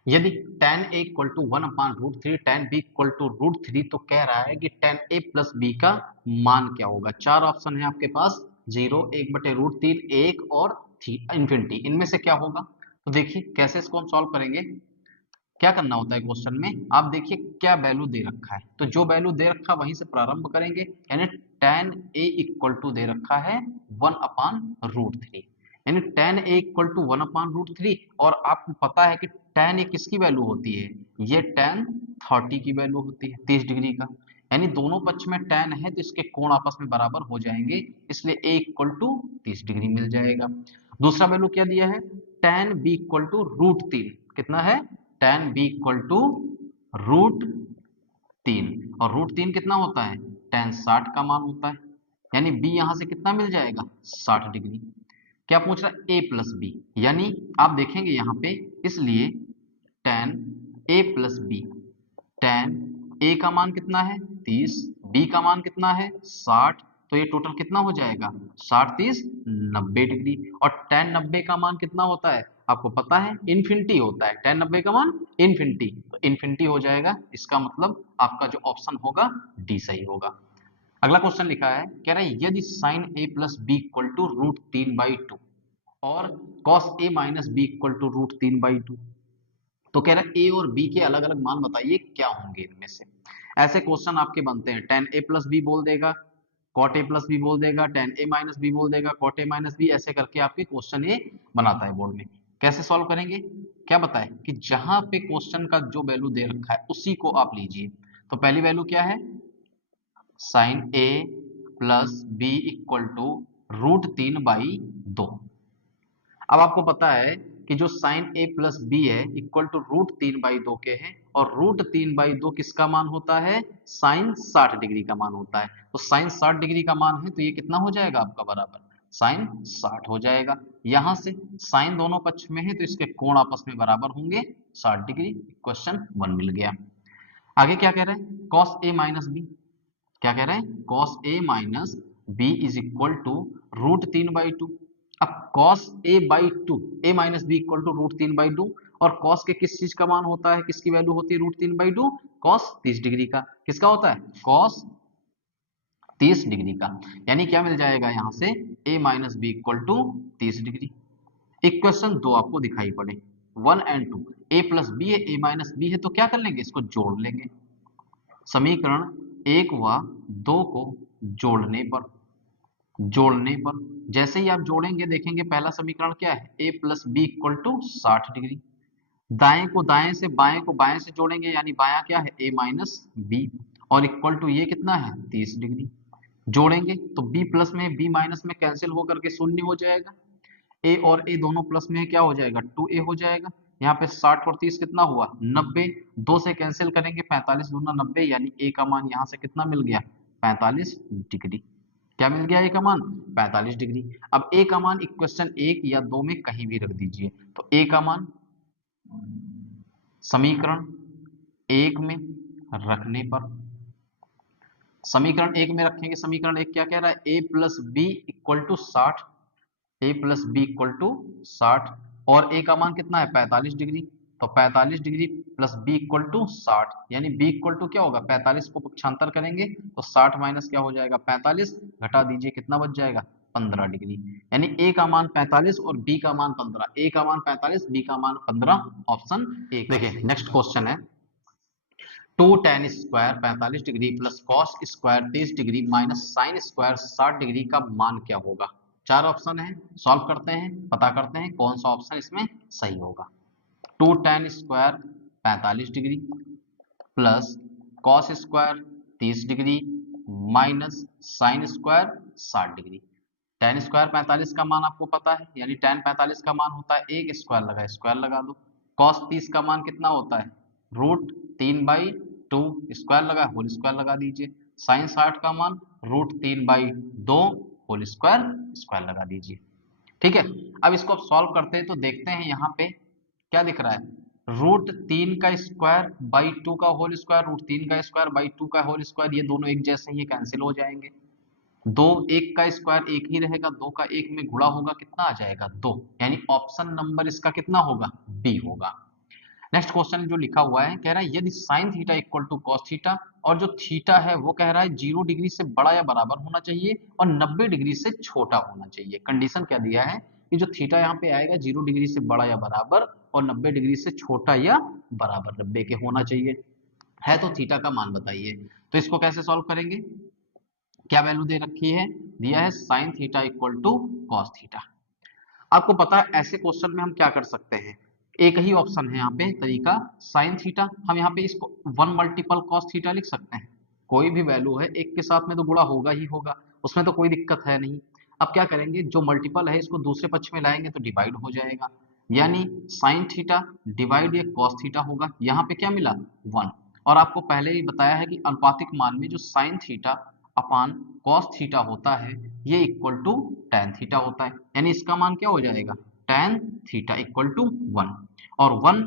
यदि tan a equal to 1/√3 tan b equal to √3 तो कह रहा है कि tan a प्लस b का मान क्या होगा। चार ऑप्शन है आपके पास, 0, 1/√3, 1 और इंफिनिटी। इनमें से क्या होगा? तो देखिए कैसे इसको हम सॉल्व करेंगे। क्या करना होता है क्वेश्चन में, आप देखिए क्या वैल्यू दे रखा है, तो जो वैल्यू दे रखा है वहीं से प्रारंभ करेंगे। यानी tan a इक्वल टू दे रखा है 1/√3, यानी tan a इक्वल टू 1/√3। और आपको पता है कि tan a किसकी वैल्यू होती है, ये tan 30 की वैल्यू होती है, 30 डिग्री का। यानी दोनों पक्ष में tan है तो इसके कोण आपस में बराबर हो जाएंगे, इसलिए a इक्वल टू 30 डिग्री मिल जाएगा। दूसरा वैल्यू क्या दिया है, tan b इक्वल टू √3, कितना है, tan b इक्वल टू √3, और √3 कितना होता है, tan 60 का मान होता है। यानी b यहां से कितना मिल जाएगा, 60 डिग्री। क्या पूछ रहा है, a प्लस बी, यानी आप देखेंगे यहां पे, इसलिए tan a plus B, tan a का मान कितना है 30, b का मान कितना है 60, तो ये टोटल कितना हो जाएगा 60 30 90 डिग्री। और tan 90 का मान कितना होता है, आपको पता है इन्फिनिटी होता है, tan 90 का मान इन्फिनिटी, तो इन्फिनिटी हो जाएगा। इसका मतलब आपका जो ऑप्शन होगा डी सही होगा। अगला क्वेश्चन लिखा है, कह रहा है यदि sin a plus B equal to √3/2 और cos a minus B equal to √3/2, तो कह रहा है ए और बी के अलग अलग मान बताइए क्या होंगे इनमें से। ऐसे क्वेश्चन आपके बनते हैं, tan a प्लस बी बोल देगा, cot a प्लस बी बोल देगा, tan a माइनस बी बोल देगा, cot a माइनस बी, ऐसे करके आपके क्वेश्चन ये बनाता है बोर्ड में। कैसे सॉल्व करेंगे, क्या बताए कि जहां पे क्वेश्चन का जो वैल्यू दे रखा है उसी को आप लीजिए। तो पहली वैल्यू क्या है, sine a plus B equal to √3/2। अब आपको पता है कि जो साइन a प्लस बी है इक्वल टू √3/2 के है, और √3/2 किसका मान होता है, साइन 60 डिग्री का मान होता है। तो साइन 60 डिग्री का मान है तो ये कितना हो जाएगा आपका, बराबर साइन 60 हो जाएगा। यहां से साइन दोनों पक्ष में है तो इसके कोण आपस में बराबर होंगे 60 डिग्री। क्वेश्चन 1 मिल गया। आगे क्या कह रहे हैं, कॉस ए माइनस बी, क्या कह रहे हैं, cos a minus B is equal to √3/2। अब cos a by two, A minus B equal to √3/2, और cos के किस चीज का मान होता है, किसकी वैल्यू होती है √3/2, cos 30 डिग्री का, किसका होता है cos 30 डिग्री का। यानी क्या मिल जाएगा यहां से, a minus B equal to 30 degree. Equation 2 आपको दिखाई पड़े, 1 एंड 2, a प्लस बी है, a माइनस बी है, तो क्या कर लेंगे, इसको जोड़ लेंगे। समीकरण 1 व 2 को जोड़ने पर जैसे ही आप जोड़ेंगे देखेंगे पहला समीकरण क्या है, a plus B equal to 60 degree. दाएं को दाएं से, बाएं को बाएं से जोड़ेंगे, यानी बायां क्या है, a माइनस बी, और इक्वल टू ये कितना है 30 डिग्री। जोड़ेंगे तो b प्लस में b माइनस में कैंसिल होकर के शून्य हो जाएगा, a और a दोनों प्लस में क्या हो जाएगा 2a हो जाएगा। यहाँ पे 60 और 30 कितना हुआ 90, 2 से कैंसिल करेंगे 45 दूना 90, यानी a का मान यहाँ से कितना मिल गया 45 डिग्री। क्या मिल गया a का मान 45 डिग्री। अब a का मान इक्वेशन 1 या 2 में कहीं भी रख दीजिए, तो a का मान समीकरण 1 में रखने पर, समीकरण 1 में रखेंगे, समीकरण 1 क्या कह रहा है, a plus B equal to 60, a plus B equal to 60, और a का मान कितना है 45 डिग्री, तो 45 degree plus b equal to 60, यानी b इक्वल टू क्या होगा 45 को पक्षांतर करेंगे तो 60 माइनस क्या हो जाएगा 45, घटा दीजिए कितना बच जाएगा 15 डिग्री। यानी a का मान 45 और b का मान 15, a का मान 45, b का मान 15, ऑप्शन ए। देखिए नेक्स्ट क्वेश्चन है, 2 tan square 45 degree plus cos square 30 degree minus sine square 60 degree का मान क्या होगा। चार ऑप्शन है, सॉल्व करते हैं, पता करते हैं कौन सा ऑप्शन इसमें सही होगा। 2 tan square 45 degree plus cos square 30 degree minus sine square 60 degree. tan square 45 का मान आपको पता है, यानी tan 45 का मान होता है, एक स्क्वायर लगा दो। cos 30 का मान कितना होता है, √3/2, स्क्वायर लगा होल स्क्वायर लगा दीजिए। साइन 60 का मान √3/2 होल स्क्वायर स्क्वायर लगा दीजिए। ठीक है, अब इसको आप सॉल्व करते हैं तो देखते हैं यहाँ पे क्या दिख रहा है, √3 का स्क्वायर बाई 2 का होल स्क्वायर, √3 का स्क्वायर बाई 2 का होल स्क्वायर, ये दोनों एक जैसे ही कैंसिल हो जाएंगे। दो, एक का स्क्वायर एक ही रहेगा, दो का एक में गुणा होगा, कितना आ जाएगा 2, यानी ऑप्शन नंबर इसका कितना होगा, बी होगा। नेक्स्ट क्वेश्चन जो लिखा हुआ है कह रहा है यदि sine theta equal to cos theta और जो थीटा है वो कह रहा है 0 डिग्री से बड़ा या बराबर होना चाहिए और 90 डिग्री से छोटा होना चाहिए। कंडीशन क्या दिया है कि जो थीटा यहाँ पे आएगा 0 डिग्री से बड़ा या बराबर और 90 डिग्री से छोटा या बराबर 90 के होना चाहिए है। तो थीटा का मान बताइए। तो इसको कैसे सॉल्व करेंगे, क्या वैल्यू दे रखी है, दिया है sine theta equal to cos theta. आपको पता है ऐसे क्वेश्चन में हम क्या कर सकते हैं, एक ही ऑप्शन है यहाँ पे तरीका साइन थीटा, हम यहाँ पे इसको 1 मल्टीपल कॉस थीटा लिख सकते हैं। कोई भी वैल्यू है एक के साथ में तो गुणा होगा ही होगा, उसमें तो कोई दिक्कत है नहीं। अब क्या करेंगे, जो मल्टीपल है इसको दूसरे पक्ष में लाएंगे तो डिवाइड हो जाएगा, यानी साइन थीटा डिवाइड ये कॉस थीटा होगा। यहाँ पे क्या मिला 1, और आपको पहले ही बताया है कि अनुपातिक मान में जो sign theta upon cos theta होता है ये इक्वल टू टेन थीटा होता है, यानी इसका मान क्या हो जाएगा टेन थीटा इक्वल टू 1, और 1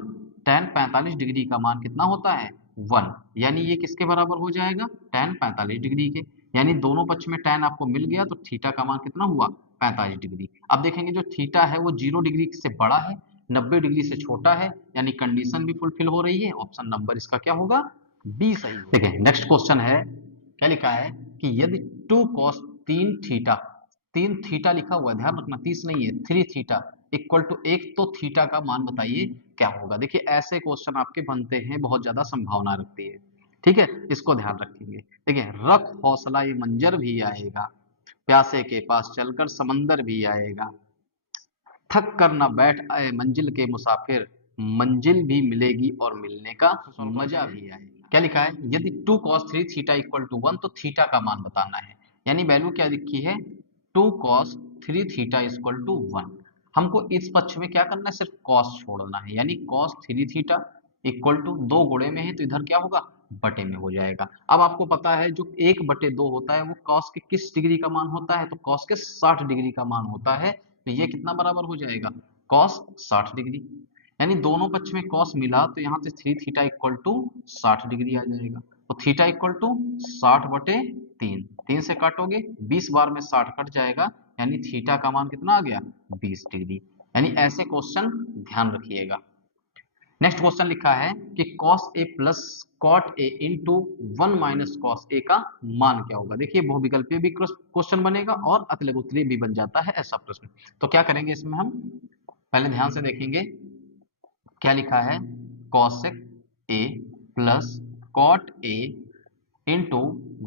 टेन 45 डिग्री का मान कितना होता है 1, यानी ये किसके बराबर हो जाएगा टेन 45 डिग्री के, यानी दोनों पक्ष में टेन आपको मिल गया तो थीटा का मान कितना हुआ 45 डिग्री। अब देखेंगे जो थीटा है वो 0 डिग्री से बड़ा है 90 डिग्री से छोटा है, यानी कंडीशन भी फुलफिल हो रही है, ऑप्शन नंबर इसका क्या होगा बी सही। देखिए नेक्स्ट क्वेश्चन है, क्या लिखा है कि यदि 2 cos 3 थीटा, 3 थीटा लिखा हुआ है ध्यान रखना 30 नहीं है 3 थीटा इक्वल टू 1, तो थीटा का मान बताइए क्या होगा। देखिए ऐसे क्वेश्चन आपके बनते हैं, बहुत ज्यादा संभावना रखती है, ठीक है, इसको ध्यान रखेंगे। देखिए रख हौसला ये मंजर भी आएगा, प्यासे के पास चलकर समंदर भी आएगा, थक कर न बैठ आए मंजिल के मुसाफिर, मंजिल भी मिलेगी और मिलने का मजा भी आएगा। क्या लिखा है, यदि 2 cos 3 थीटा इक्वल टू 1, तो थीटा का मान बताना है, यानी वैल्यू क्या लिखी है 2 cos 3 थीटा इक्वल टू 1। हमको इस पक्ष में क्या करना है, सिर्फ cos छोड़ना है, यानी cos 3 थीटा इक्वल टू 2 गुणे में है तो इधर क्या होगा बटे में हो जाएगा। अब आपको पता है जो 1/2 होता है वो cos के किस डिग्री का मान होता है, तो cos के 60 डिग्री का मान होता है, तो ये कितना बराबर हो जाएगा cos 60 डिग्री, यानी दोनों पक्ष में cos मिला तो यहाँ से 3 थीटा इक्वल टू 60 डिग्री आ जाएगा। तो थीटा इक्वल टू 60/3, 3 से काटोगे 20 बार में 60 कट जाएगा, यानी थीटा का मान कितना आ गया 20 डिग्री, यानी ऐसे क्वेश्चन ध्यान रखिएगा। नेक्स्ट क्वेश्चन लिखा है कि cos a plus cot a into 1 minus cos a का मान क्या होगा। देखिए बहुविकल्पीय भी क्वेश्चन बनेगा और अतिलघुत्तरीय भी बन जाता है ऐसा प्रश्न। तो क्या करेंगे इसमें, हम पहले ध्यान से देखेंगे क्या लिखा है cosec a plus cot a into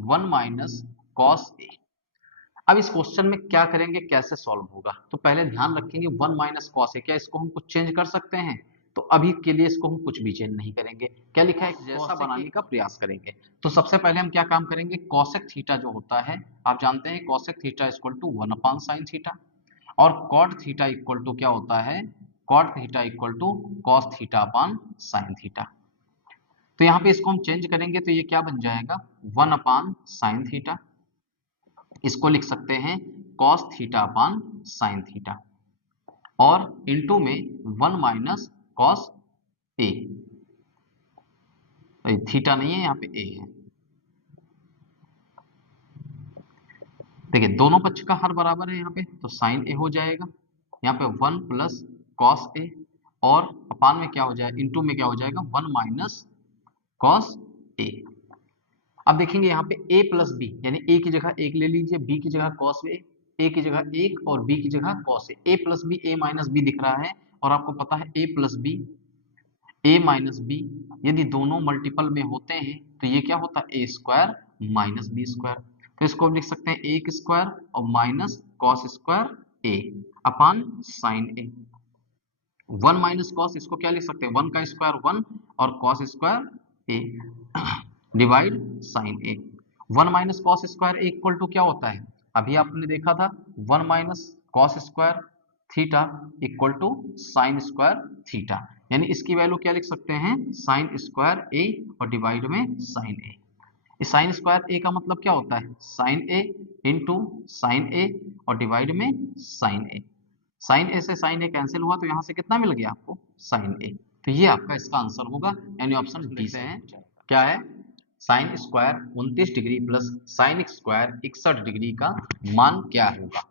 1 minus cos a। अब इस क्वेश्चन में क्या करेंगे, कैसे सॉल्व होगा, तो पहले ध्यान रखेंगे 1 माइनस cos a, क्या इसको हम कुछ चेंज कर सकते हैं, तो अभी के लिए इसको हम कुछ भी चेंज नहीं करेंगे। क्या लिखा है जैसा बनाने का प्रयास करेंगे। तो सबसे पहले हम क्या काम करेंगे, cosec थीटा जो होता है आप जानते हैं cosec theta equal to 1 upon sine theta, और cot थीटा इक्वल टू क्या होता है cot theta equal to cos theta upon sine theta. तो यहाँ पे इसको हम चेंज करेंगे तो ये क्या बन जाएगा 1 अपान साइन थीटा, इसको लिख सकते हैं cos theta upon sine theta, और इनटू में 1 माइनस cos a, थीटा नहीं है यहाँ पे a है। देखिए दोनों पक्ष का हर बराबर है यहाँ पे, तो साइन a हो जाएगा, यहाँ पे 1 प्लस cos a, और अपान में क्या हो जाएगा इनटू में क्या हो जाएगा 1 माइनस cos a। अब देखेंगे यहाँ पे a प्लस बी, यानी a की जगह 1 ले लीजिए, b की जगह cos a की जगह 1 और b की जगह cos a plus B a minus B दिख रहा है, और आपको पता है a plus B a minus B यदि दोनों मल्टीपल में होते हैं तो ये क्या होता है a square minus B square. तो इसको हम लिख सकते हैं a स्क्वायर और minus cos square a upon sine a। 1 minus cos, इसको क्या लिख सकते हैं 1 का स्क्वायर 1 और cos square a divide sine a। 1 minus cos square a equal to क्या होता है, अभी आपने देखा था 1 minus cos square theta equal to sine square theta, यानी इसकी वैल्यू क्या लिख सकते हैं साइन स्क्वायर a और डिवाइड में साइन a। इस साइन स्क्वायर a का मतलब क्या होता है sine a into sine a और डिवाइड में साइन a। साइन a से साइन a कैंसिल हुआ तो यहाँ से कितना मिल गया आपको साइन a, तो ये आपका इसका आंसर होगा, यानी ऑप्शन डी से है। क्या है sine square 29 degree plus sine square 61 degree का मान क्या होगा।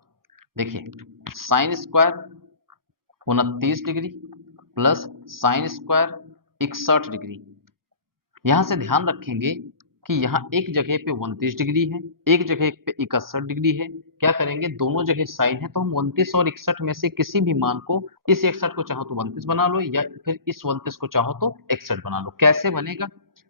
देखिए sign square 29 degree plus sine square 61 degree. यहां से ध्यान रखेंगे कि यहाँ एक जगह पे 29 डिग्री है, एक जगह पे 61 डिग्री है। क्या करेंगे, दोनों जगह साइन है तो हम 29 और 61 में से किसी भी मान को, इस 61 को चाहो तो 29 बना लो या फिर इस 29 को चाहो तो 61 बना लो। कैसे बनेगा,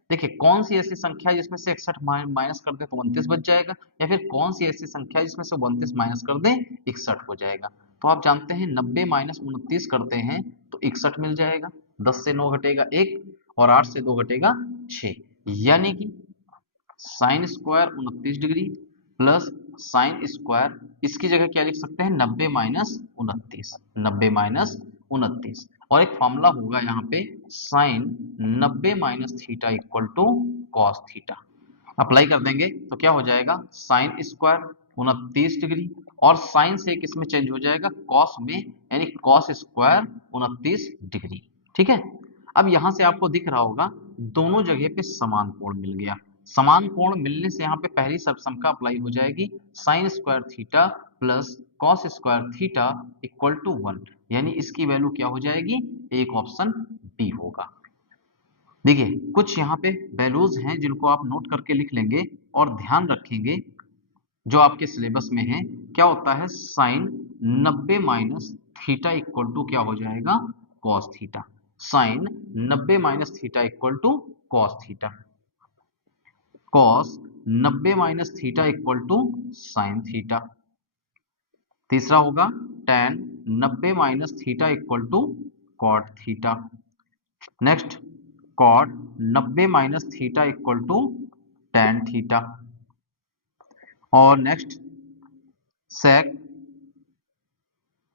देखिए कौन सी ऐसी संख्या है जिसमें से 61 माइनस कर दे तो 29 बच जाएगा, या फिर कौन सी ऐसी संख्या है जिसमें से 29 माइनस कर दे 61 हो जाएगा। तो आप जानते हैं 90 माइनस 29 करते हैं तो 61 मिल जाएगा। 10 से 9 घटेगा 1 और 8 से 2 घटेगा 6, यानी कि sign square 29 degree plus sine square, इसकी जगह क्या लिख सकते हैं, 90 माइनस 29, 90 माइनस 29। और एक फॉर्मूला होगा यहाँ पे, sine 90 minus theta equal to cos theta. Apply कर देंगे तो क्या हो जाएगा, साइन स्क्वायर 29 डिग्री और साइन से किस में चेंज हो जाएगा, कॉस में, यानी कॉस स्क्वायर 29 डिग्री। ठीक है, अब यहां से आपको दिख रहा होगा दोनों जगह पे समान कोण मिल गया। समान कोण मिलने से यहाँ पे पहली सर्वसमता अप्लाई हो जाएगी, sine square theta plus cos square theta equal to 1, यानी इसकी वैल्यू क्या हो जाएगी, एक ऑप्शन बी होगा। देखिए कुछ यहाँ पे वैल्यूज हैं जिनको आप नोट करके लिख लेंगे और ध्यान रखेंगे जो आपके सिलेबस में है। क्या होता है, sine 90 minus theta equal to क्या हो जाएगा, cos theta. Sine 90 minus theta equal to cos theta. Cos 90 minus theta equal to sine theta. तीसरा होगा tan 90 minus theta equal to cot theta. Next cot 90 minus theta equal to tan theta. और next sec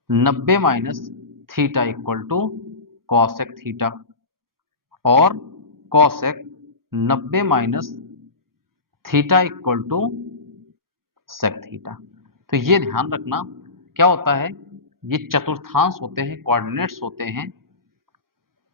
90 minus theta equal to cosec theta. और cosec 90 minus theta equal to sec theta. तो ये ध्यान रखना क्या होता है, ये चतुर्थांश होते हैं, कोऑर्डिनेट्स होते हैं।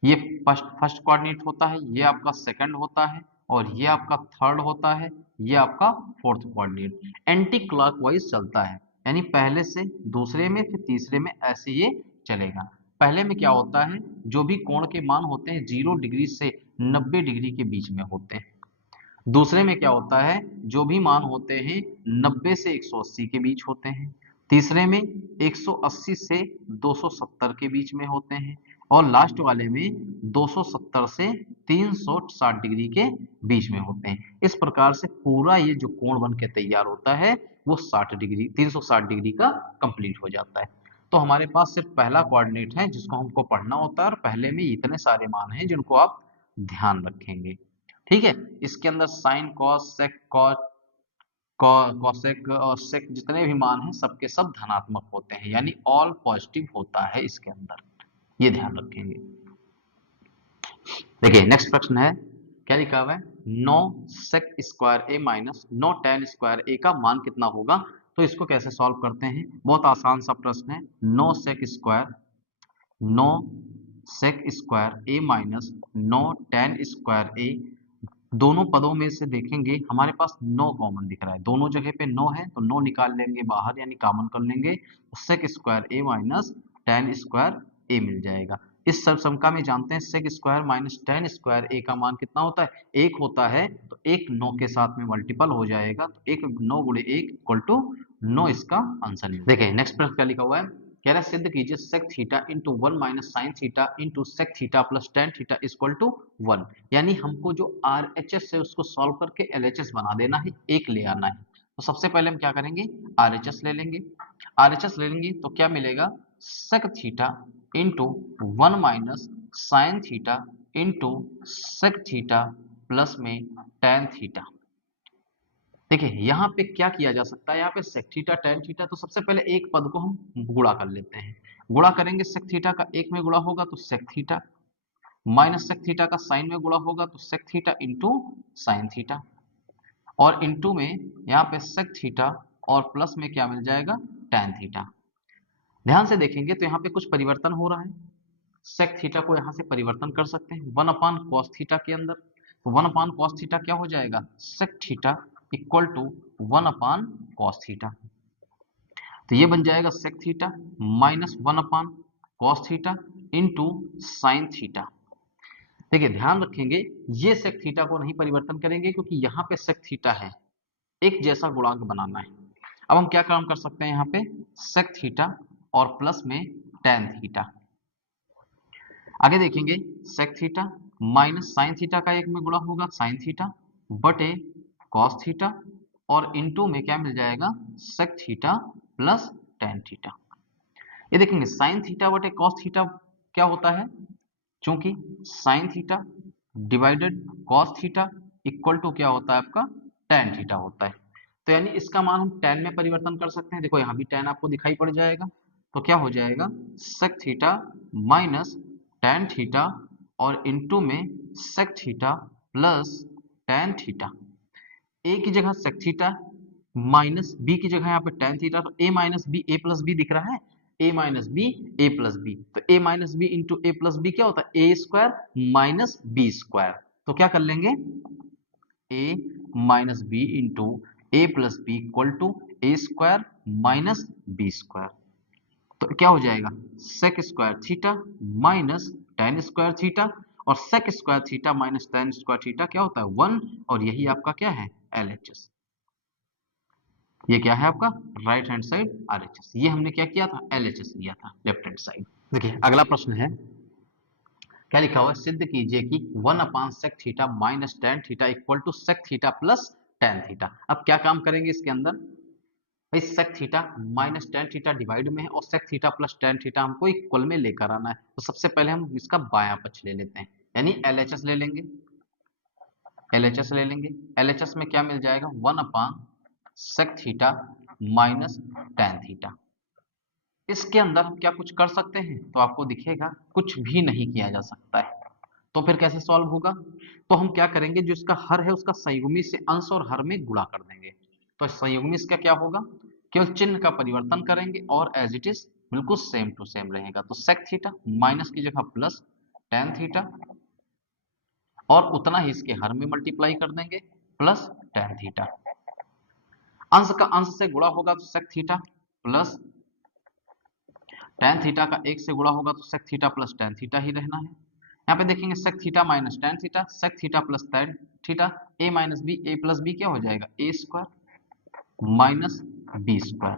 ये फर्स्ट कोऑर्डिनेट होता है, ये आपका सेकंड होता है और ये आपका थर्ड होता है, ये आपका फोर्थ कोऑर्डिनेट। एंटी क्लॉकवाइज चलता है, यानी पहले से दूसरे में फिर तीसरे में, ऐसे ये चलेगा। पहले में क्या होता है, जो भी कोण के मान होते हैं 0 डिग्री से 90 डिग्री के बीच में होते हैं। दूसरे में क्या होता है, जो भी मान होते हैं 90 से 180 के बीच होते हैं। तीसरे में 180 से 270 के बीच में होते हैं और लास्ट वाले में 270 से 360 डिग्री के बीच में होते हैं। इस प्रकार से पूरा ये जो कोण बन के तैयार होता है वो 60 डिग्री 360 डिग्री का कंप्लीट हो जाता है। तो हमारे पास सिर्फ पहला कोऑर्डिनेट है जिसको हमको पढ़ना होता है और पहले में इतने सारे मान हैं जिनको आप ध्यान रखेंगे। ठीक है, इसके अंदर साइन कॉस सेक कॉसेक और सेक जितने भी मान हैं सबके सब धनात्मक होते हैं, यानी ऑल पॉजिटिव होता है इसके अंदर, ये ध्यान रखेंगे। देखिए नेक्स्ट प्रश्न है, क्या लिखा हुआ है, 9 सेक square A minus 9 tan square A का मान कितना होगा। तो इसको कैसे सॉल्व करते हैं, बहुत आसान सा प्रश्न है। 9 सेक square A minus 9 tan square ए, दोनों पदों में से देखेंगे हमारे पास 9 कॉमन दिख रहा है, दोनों जगह पे 9 है तो 9 निकाल लेंगे बाहर, यानी कॉमन कर लेंगे, sec square A minus tan square A मिल जाएगा। इस सर्वसमता में जानते हैं sec square minus tan square A का मान कितना होता है, 1 होता है, तो 1 9 के साथ में मल्टीपल हो जाएगा, तो 1 9 गुणे 1 इक्वल टू 9 इसका आंसर है। देखिए नेक्स्ट प्रश्न क्या लिखा हुआ है, कह रहा है सिद्ध कीजिए sec theta into 1 minus sine theta into sec theta plus tan theta equal to 1, यानी हमको जो RHS है उसको सॉल्व करके LHS बना देना है, एक ले आना है। तो सबसे पहले हम क्या करेंगे, RHS ले लेंगे। RHS ले लेंगे तो क्या मिलेगा, sec theta into 1 minus sine theta into sec theta plus में tan थीटा। देखिए यहाँ पे क्या किया जा सकता है, यहाँ पे सेक थीटा tan थीटा, तो सबसे पहले एक पद को हम गुणा कर लेते हैं। गुणा करेंगे सेक थीटा का एक में गुणा होगा तो sec theta, minus sec theta का साइन में गुणा होगा तो sec theta into sine theta, और इंटू में यहाँ पे सेक थीटा और प्लस में क्या मिल जाएगा, tan थीटा। ध्यान से देखेंगे तो यहाँ पे कुछ परिवर्तन हो रहा है, सेक थीटा को यहाँ से परिवर्तन कर सकते हैं 1 अपान कॉस थीटा के अंदर, तो 1 अपान कॉस थीटा क्या हो जाएगा, sec theta equal to 1 upon cos theta. तो ये बन जाएगा sec theta minus 1 upon cos theta into sine theta. देखिए ध्यान रखेंगे, ये सेक थीटा को नहीं परिवर्तन करेंगे क्योंकि यहाँ पे सेक थीटा है, एक जैसा गुणांक बनाना है। अब हम क्या काम कर सकते हैं यहाँ पे, सेक थीटा और प्लस में टेन थीटा। आगे देखेंगे sec theta minus sine theta का एक में गुणा होगा साइन थीटा बटे कॉस थीटा और इनटू में क्या मिल जाएगा, sec theta plus tan theta. ये देखेंगे साइन थीटा बटे कॉस थीटा क्या होता है, चूंकि sine theta divided cos theta equal to क्या होता है आपका, टेन थीटा होता है। तो यानी इसका मान हम टेन में परिवर्तन कर सकते हैं। देखो यहाँ भी टेन आपको दिखाई पड़ जाएगा, तो क्या हो जाएगा sec theta minus tan theta और इनटू में sec theta plus tan theta. A की जगह सेक थीटा माइनस बी की जगह यहाँ पे टेन थीटा, तो A minus B A plus B दिख रहा है, ए माइनस बी ए प्लस बी, तो A minus B into A plus B क्या होता है, ए स्क्वायर माइनस बी स्क्वायर। तो क्या कर लेंगे, A minus B into A plus B equal to A square minus B square. तो क्या हो जाएगा sec square theta minus tan square theta, और sec square theta minus tan square theta क्या होता है 1, और यही आपका क्या है LHS। ये क्या है आपका राइट हैंड साइड RHS। ये हमने क्या किया था, LHS लिया था लेफ्ट हैंड साइड। देखिए अगला प्रश्न है, क्या लिखा हुआ है, सिद्ध कीजिए कि 1 upon sec theta minus tan theta equal to sec theta plus tan theta. अब क्या काम करेंगे इसके अंदर, भाई sec theta minus tan theta divide में है और sec theta plus tan theta हमको इक्वल में लेकर आना है। तो सबसे पहले हम इसका बायां पक्ष ले लेते हैं, यानी LHS ले लेंगे, LHS ले लेंगे। LHS में क्या मिल जाएगा 1 upon sec theta minus tan theta. इसके अंदर हम क्या कुछ कर सकते हैं, तो आपको दिखेगा कुछ भी नहीं किया जा सकता है। तो फिर कैसे सॉल्व होगा, तो हम क्या करेंगे, जो इसका हर है उसका संयुग्मी से अंश और हर में गुणा कर देंगे। तो संयुग्मी इसका क्या होगा, केवल चिन्ह का परिवर्तन करेंगे और एज इट इज बिल्कुल सेम टू सेम रहेगा। तो सेक थीटा माइनस की जगह प्लस टेन थीटा और उतना ही इसके हर में मल्टीप्लाई कर देंगे प्लस टेन थीटा। अंश का अंश से गुणा होगा तो sec theta plus tan theta का एक से गुणा होगा तो sec theta plus tan theta ही रहना है। यहाँ पे देखेंगे sec theta minus tan theta, sec theta plus tan theta, a minus B A plus B क्या हो जाएगा ए स्क्वायर माइनस बी स्क्वायर।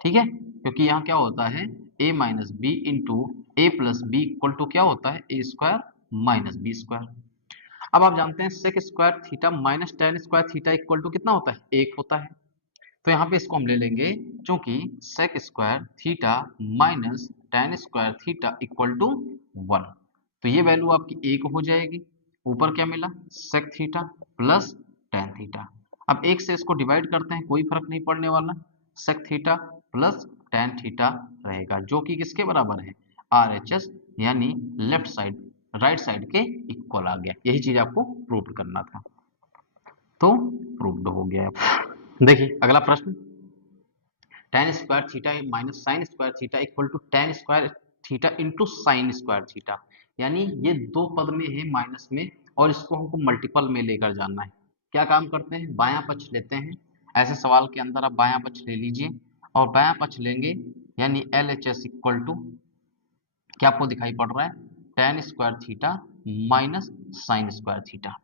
ठीक है, क्योंकि यहाँ क्या होता है ए minus B into A plus B equal to क्या होता है ए स्क्वायर माइनस बी स्क्वायर। अब आप जानते हैं sec square theta minus tan square theta equal to कितना होता है, एक होता है। तो यहाँ पे इसको हम ले लेंगे, क्योंकि sec square theta minus tan square theta equal to 1, तो ये वैल्यू आपकी एक हो जाएगी। ऊपर क्या मिला sec theta plus tan theta. अब एक से इसको डिवाइड करते हैं, कोई फर्क नहीं पड़ने वाला, sec theta plus tan theta रहेगा, जो कि किसके बराबर है RHS, यानी लेफ्ट साइड राइट साइड के इक्वल आ गया। यही चीज आपको प्रूव करना था, तो प्रूव्ड हो गया। देखिए अगला प्रश्न, tan square theta minus sine square theta equal to tan square theta into sine square theta. यानी ये दो पद में है माइनस में, और इसको हमको मल्टीपल में लेकर जाना है। क्या काम करते हैं, बायां पक्ष लेते हैं। ऐसे सवाल के अंदर आप बायां पक्ष ले लीजिए, और बायां पक्ष लेंगे यानी LHS इक्वल टू क्या आपको दिखाई पड़ रहा है, ten square theta minus sine square theta.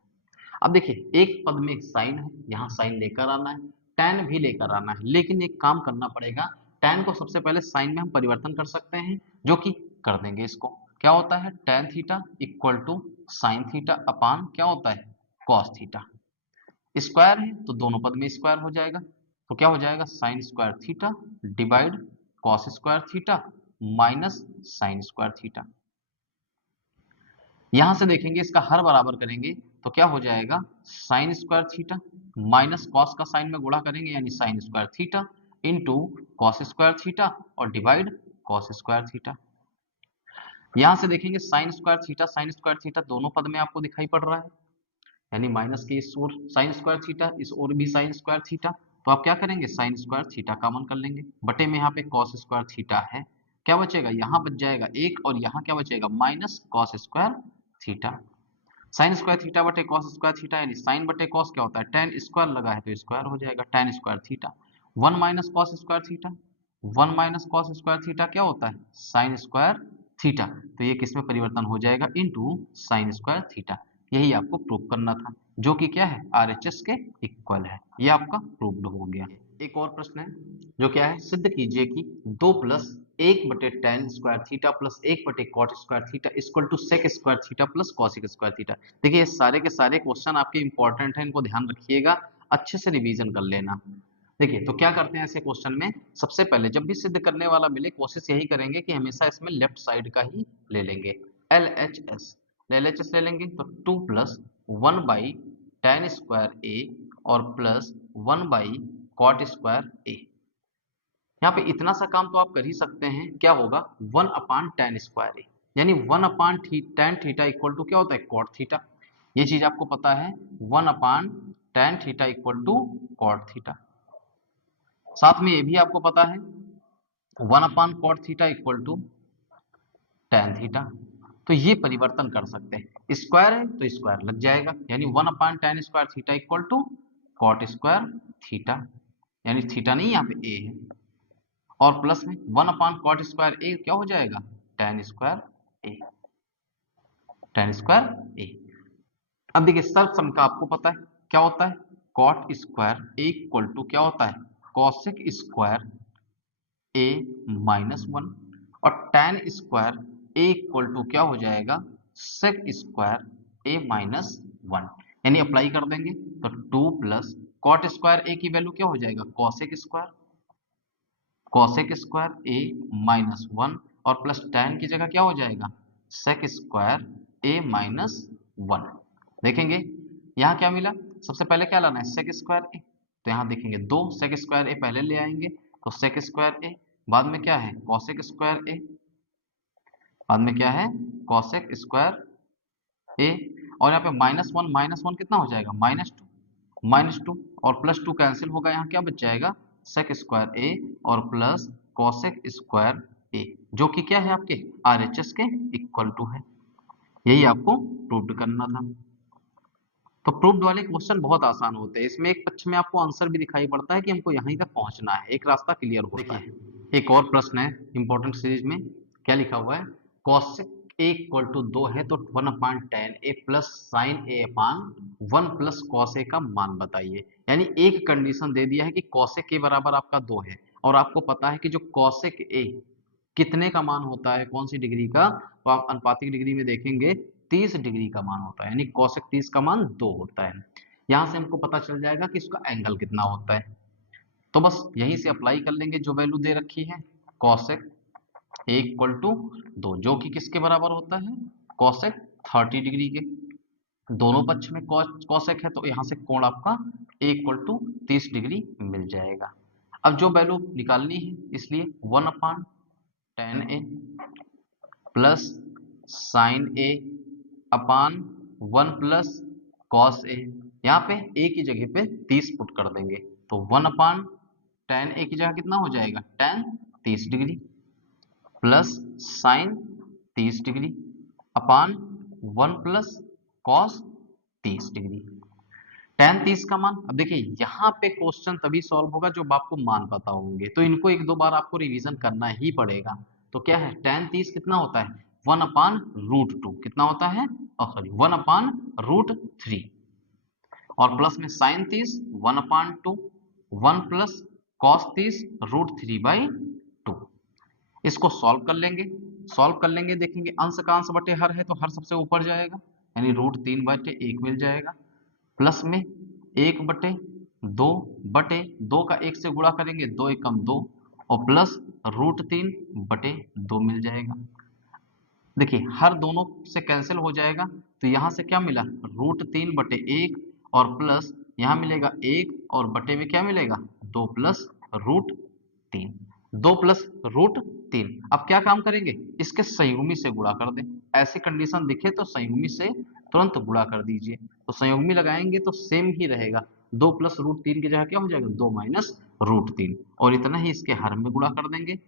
अब देखिए एक पद में साइन है, यहाँ साइन लेकर आना है, टेन भी लेकर आना है, लेकिन एक काम करना पड़ेगा, टेन को सबसे पहले साइन में हम परिवर्तन कर सकते हैं, जो कि कर देंगे। इसको क्या होता है tan theta equal to sine theta upon क्या होता है कॉस थीटा। स्क्वायर है तो दोनों पद में स्क्वायर हो जाएगा, तो क्या हो जाएगा sine square theta divide cos square theta minus sine square theta. यहां से देखेंगे इसका हर बराबर करेंगे तो क्या हो जाएगा sine square theta minus cos का साइन में गुणा करेंगे यानी sign square theta into cos square theta और डिवाइड कॉस स्क्वायर थीटा। यहां से देखेंगे साइन स्क्वायर थीटा दोनों पद में आपको दिखाई पड़ रहा है, यानी माइनस के इस ओर साइन स्क्वायर थीटा, इस ओर भी साइन स्क्वायर थीटा। तो आप क्या करेंगे साइन स्क्वायर थीटा कॉमन कर लेंगे, बटे में यहाँ पे कॉस स्क्वायर थीटा है, क्या बचेगा यहाँ बच जाएगा एक, और यहाँ क्या बचेगा minus cos square theta. Sine square theta बटे कॉस स्क्वायर थीटा, यानी साइन बटे कॉस क्या होता है टेन स्क्वायर लगा है तो स्क्वायर हो जाएगा tan square theta. One minus cos square theta, one minus cos square theta क्या होता है साइन स्क्वायर थीटा, तो ये किस में परिवर्तन हो जाएगा, इनटू साइन स्क्वायर थीटा। यही आपको प्रूव करना था, जो कि क्या है, आरएचएस के इक्वल है। ये आपका प्रूव्ड हो गया। एक और प्रश्न है जो क्या है, सिद्ध कीजिए कि 2 plus 1/tan square theta plus 1/cot square theta equal to sec square theta plus cosec square theta. देखिए ये सारे के सारे क्वेश्चन आपके इंपॉर्टेंट हैं, इनको ध्यान रखिएगा, अच्छे से रिवीजन कर लेना। देखिए तो क्या करते हैं ऐसे क्वेश्चन में, सबसे पहले जब भी सिद्ध करने वाला मिले कोशिश यही करेंगे कि हमेशा इसमें लेफ्ट साइड का ही ले लेंगे। LHS ले लेंगे तो 2 प्लस 1/tan स्क्वायर ए और प्लस 1/cot स्क्वायर ए। यहाँ पे इतना सा काम तो आप कर ही सकते हैं, क्या होगा 1/tan स्क्वायर ए, यानी 1/tan थीटा इक्वल टू क्या होता है, कॉट थीटा। ये चीज आपको पता है, 1/tan theta equal to cot theta. साथ में ये भी आपको पता है 1/cot theta equal to tan theta. तो ये परिवर्तन कर सकते हैं, स्क्वायर है तो स्क्वायर लग जाएगा, यानी 1/tan square theta equal to cot square theta, यानी थीटा नहीं यहाँ पे ए है, और प्लस में 1/cot स्क्वायर ए क्या हो जाएगा, tan स्क्वायर ए, tan स्क्वायर ए। अब देखिए सर्वसम का आपको पता है क्या होता है, cot square a equal to क्या होता है, cosec स्क्वायर ए माइनस 1, और tan square a equal to क्या हो जाएगा, sec स्क्वायर ए माइनस 1, यानी अप्लाई कर देंगे तो 2 प्लस cot स्क्वायर ए की वैल्यू क्या हो जाएगा, cosec स्क्वायर ए माइनस 1, और प्लस tan की जगह क्या हो जाएगा, sec स्क्वायर ए माइनस 1। देखेंगे यहाँ क्या मिला, सबसे पहले क्या लाना है, sec स्क्वायर ए, तो यहाँ देखेंगे 2 sec स्क्वायर ए पहले ले आएंगे तो sec स्क्वायर ए, बाद में क्या है cosec स्क्वायर ए, बाद में क्या है cosec स्क्वायर ए, और यहाँ पे -1 कितना हो जाएगा, -2 और +2 कैंसिल होगा, यहाँ क्या बच जाएगा sec स्क्वायर ए और प्लस cosec स्क्वायर ए, जो कि क्या है आपके RHS के इक्वल टू है। यही आपको प्रूव करना था। तो प्रूव्ड वाले क्वेश्चन बहुत आसान होते हैं, इसमें एक पक्ष में आपको आंसर भी दिखाई पड़ता है कि हमको यहीं तक पहुंचना है, एक रास्ता क्लियर होता है। एक और प्रश्न है इंपॉर्टेंट सीरीज में, क्या लिखा हुआ है, cosec a इक्वल टू 2 है तो 1/tan a plus sign a upon 1 plus cos a का मान बताइए। यानी एक कंडीशन दे दिया है कि cosec a बराबर आपका 2 है, और आपको पता है कि जो cosec a कितने का मान होता है, कौन सी डिग्री का, तो आप अनुपातिक डिग्री में देखेंगे 30 डिग्री का मान होता है, यानी cosec 30 का मान 2 होता है। यहां से हमको पता चल जाएगा कि इसका एंगल कितना होता है, तो बस यहीं से अप्लाई कर लेंगे जो वैल्यू दे रखी है, cosec a इक्वल टू 2, जो कि किसके बराबर होता है, cosec 30 डिग्री के। दोनों पक्ष में cosec है तो यहाँ से कोण आपका a इक्वल टू 30 डिग्री मिल जाएगा। अब जो वैल्यू निकालनी है, इसलिए 1/tan a plus sign a upon 1 plus cos a, यहाँ पे a की जगह पे 30 पुट कर देंगे तो 1/tan a की जगह कितना हो जाएगा, tan 30 degree plus sine 30 degree upon 1 plus cos 30 degree. tan 30 का मान, अब देखिए यहाँ पे क्वेश्चन तभी सॉल्व होगा जब आपको मान पता होंगे, तो इनको एक दो बार आपको रिवीजन करना ही पड़ेगा। तो क्या है, tan 30 कितना होता है, 1/√2, कितना होता है, सॉरी 1/√3, और प्लस में साइन 30 1/2, 1 प्लस कॉस 30 √3/2। इसको सॉल्व कर लेंगे, देखेंगे अंश का अंश बटे हर है तो हर सबसे ऊपर जाएगा, यानी √3/1 मिल जाएगा, प्लस में 1/2 का 1 से गुणा करेंगे 2 एकम 2, और प्लस √3/2 मिल जाएगा। देखिए हर दोनों से कैंसिल हो जाएगा, तो यहाँ से क्या मिला, √3/1, और प्लस यहाँ मिलेगा 1, और बटे में क्या मिलेगा 2 प्लस √3, 2 प्लस √3। अब क्या काम करेंगे, इसके संयुग्मी से गुणा कर दें, ऐसी कंडीशन दिखे तो संयुग्मी से तुरंत गुणा कर दीजिए, तो संयुग्मी लगाएंगे तो सेम ही रहेगा, 2 प्लस √3 की जगह क्या हो जाएगा, 2 माइनस √3, और इतना ही इसके हर में गुणा कर देंगे।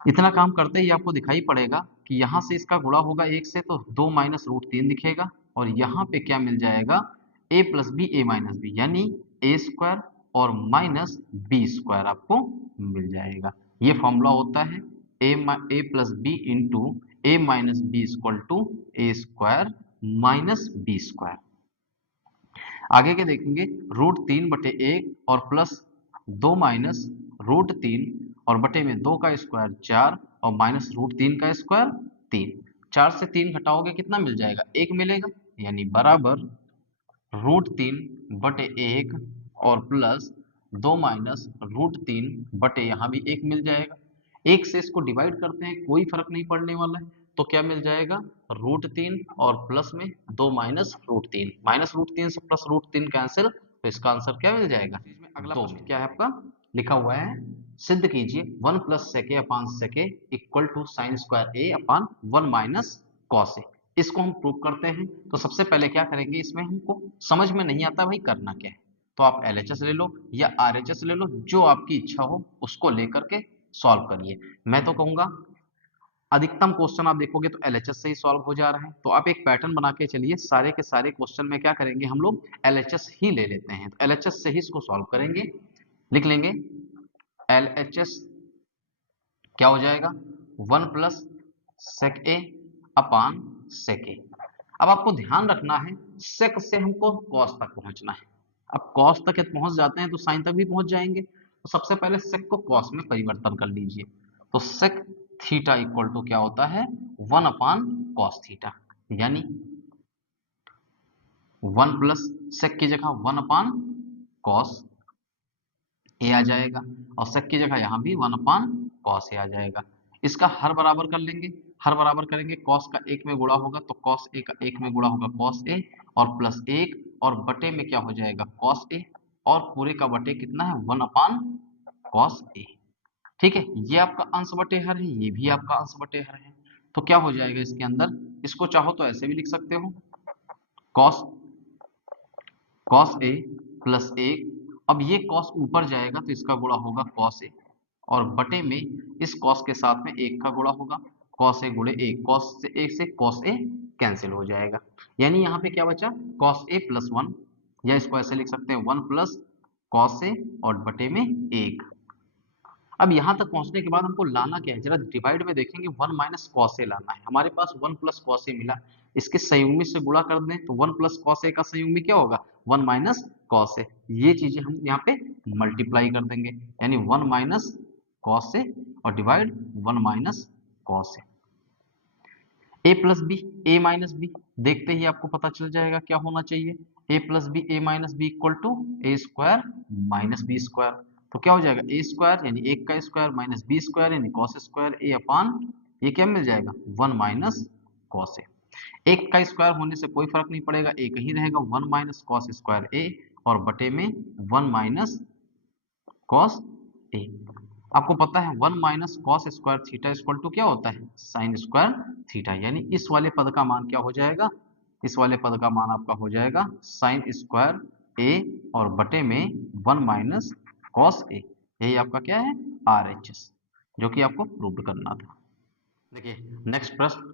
इतना काम करते ही आपको दिखाई पड़ेगा कि यहाँ से इसका गुणा होगा 1 से तो 2 माइनस √3 दिखेगा, और यहाँ पे क्या मिल जाएगा, a plus B a minus b, यानी a स्क्वायर और माइनस बी स्क्वायर आपको मिल जाएगा। ये फॉर्मूला होता है a plus B into A minus B equal to A square minus B square. आगे के देखेंगे √3/1 और प्लस 2 माइनस √3 और बटे में 2 का स्क्वायर 4 और माइनस √3 का स्क्वायर 3। 4 से 3 घटाओगे कितना मिल जाएगा? 1 मिलेगा, यानी बराबर √3/1 और प्लस 2 माइनस √3 यहाँ भी 1 मिल जाएगा। 1 से इसको डिवाइड करते हैं, कोई फर्क नहीं पड़ने वाला है, तो क्या मिल जाएगा? √3 और प्लस में 2 माइनस √3, माइनस √3 से प्लस √3 कैंसिल, तो इसका आंसर क्या मिल जाएगा? अगला प्रश्न क्या है आपका? लिखा हुआ है सिद्ध कीजिए 1 plus sec a upon sec a equal to sine square a upon 1 minus cos a। इसको हम प्रूव करते हैं। तो सबसे पहले क्या करेंगे, इसमें हमको समझ में नहीं आता भाई करना क्या है, तो आप LHS ले लो या RHS ले लो, जो आपकी इच्छा हो उसको लेकर के सॉल्व करिए। मैं तो कहूंगा अधिकतम क्वेश्चन आप देखोगे तो LHS से ही सॉल्व हो जा रहा है, तो आप एक पैटर्न बना के चलिए, सारे के सारे क्वेश्चन में क्या करेंगे हम लोग LHS ही ले लेते हैं, तो LHS से ही इसको सॉल्व करेंगे। लिख लेंगे LHS क्या हो जाएगा? 1 plus sec a upon sec a। अब आपको ध्यान रखना है sec से हमको cos तक पहुंचना है। अब cos तक पहुंच जाते हैं तो sin तक भी पहुंच जाएंगे, तो सबसे पहले sec को cos में परिवर्तन कर लीजिए, तो sec थीटा इक्वल टू क्या होता है? 1 अपान cos थीटा, यानी 1 प्लस sec की जगह 1 अपान cos a आ जाएगा, और sec की जगह यहां भी 1 अपान cos a आ जाएगा। इसका हर बराबर कर लेंगे, हर बराबर करेंगे, cos का 1 में गुणा होगा तो cos a का 1 में गुणा होगा cos a, और प्लस 1 और बटे में क्या हो जाएगा? cos a, और पूरे का बटे कितना है? 1 अपान cos a। ठीक है, ये आपका अंश बटे हर है, ये भी आपका अंश बटे हर है, तो क्या हो जाएगा इसके अंदर? इसको चाहो तो ऐसे भी लिख सकते हो, cos a प्लस 1, अब ये cos ऊपर जाएगा तो इसका गुणा होगा cos a, और बटे में इस cos के साथ में 1 का गुणा होगा, cos a गुणे 1, cos से 1 से cos a कैंसिल हो जाएगा, यानी यहाँ पे क्या बचा? cos a प्लस 1, या इसको ऐसे लिख सकते हैं 1 प्लस cos a और बटे में 1। अब यहां तक पहुंचने के बाद हमको लाना क्या है? जरा डिवाइड में देखेंगे, 1 माइनस cos a लाना है। हमारे पास 1 प्लस cos a मिला, इसके संयुग्मी से गुणा कर दें तो 1 प्लस cos a का संयुग्मी क्या होगा? 1 माइनस cos a। ये चीजें हम यहाँ पे मल्टीप्लाई कर देंगे, यानी 1 माइनस cos a और divide 1 minus cos a। a plus B A minus b, देखते ही आपको पता चल जाएगा क्या होना चाहिए। a plus B A minus B equal to A square minus B square, तो क्या हो जाएगा? ए स्क्वायर यानी 1 का स्क्वायर माइनस बी स्क्वायर यानी कॉस स्क्वायर ए अपान ये क्या मिल जाएगा? 1 माइनस कॉस ए। 1 का स्क्वायर होने से कोई फर्क नहीं पड़ेगा, एक ही रहेगा, 1 माइनस कॉस स्क्वायर ए और बटे में 1 माइनस कॉस ए। आपको पता है 1 minus cos square theta equal to क्या होता है? साइन स्क्वायर थीटा, यानी इस वाले पद का मान क्या हो जाएगा? इस वाले पद का मान आपका हो जाएगा साइन स्क्वायर ए और बटे में 1 माइनस कॉस ए। यही आपका क्या है? RHS, जो कि आपको प्रूव करना था। देखिए नेक्स्ट प्रश्न,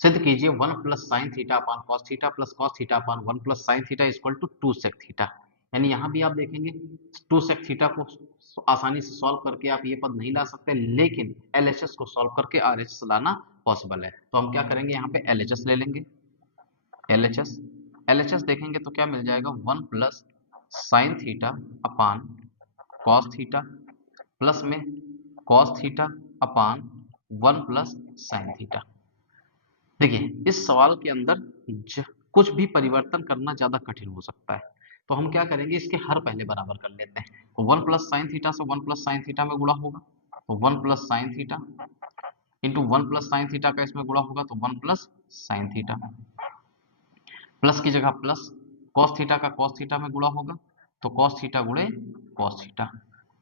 सिद्ध कीजिए 1 plus sine theta upon cos theta plus cos theta upon 1 plus sine theta equal to 2 sec theta. यानी यहाँ भी आप देखेंगे 2 सेक थीटा को आसानी से सॉल्व करके आप ये पद नहीं ला सकते, लेकिन LHS को सॉल्व करके RHS लाना पॉसिबल है। तो हम क्या करेंगे, यहाँ पे LHS ले लेंगे। LHS देखेंगे तो क्या मिल जाएगा? 1 plus sine theta upon cos theta plus में cos theta upon 1 plus sine theta. देखिए इस सवाल के अंदर कुछ भी परिवर्तन करना ज्यादा कठिन हो सकता है, तो हम क्या करेंगे, इसके हर पहले बराबर कर लेते हैं। तो 1 प्लस साइन थीटा से 1 प्लस साइन थीटा में गुणा होगा, तो 1 plus sine theta into 1 plus sine theta का इसमें गुणा होगा, तो 1 प्लस साइन थीटा, प्लस की जगह प्लस, कॉस थीटा का कॉस थीटा में गुणा होगा, तो कॉस थीटा गुणे कॉस थीटा,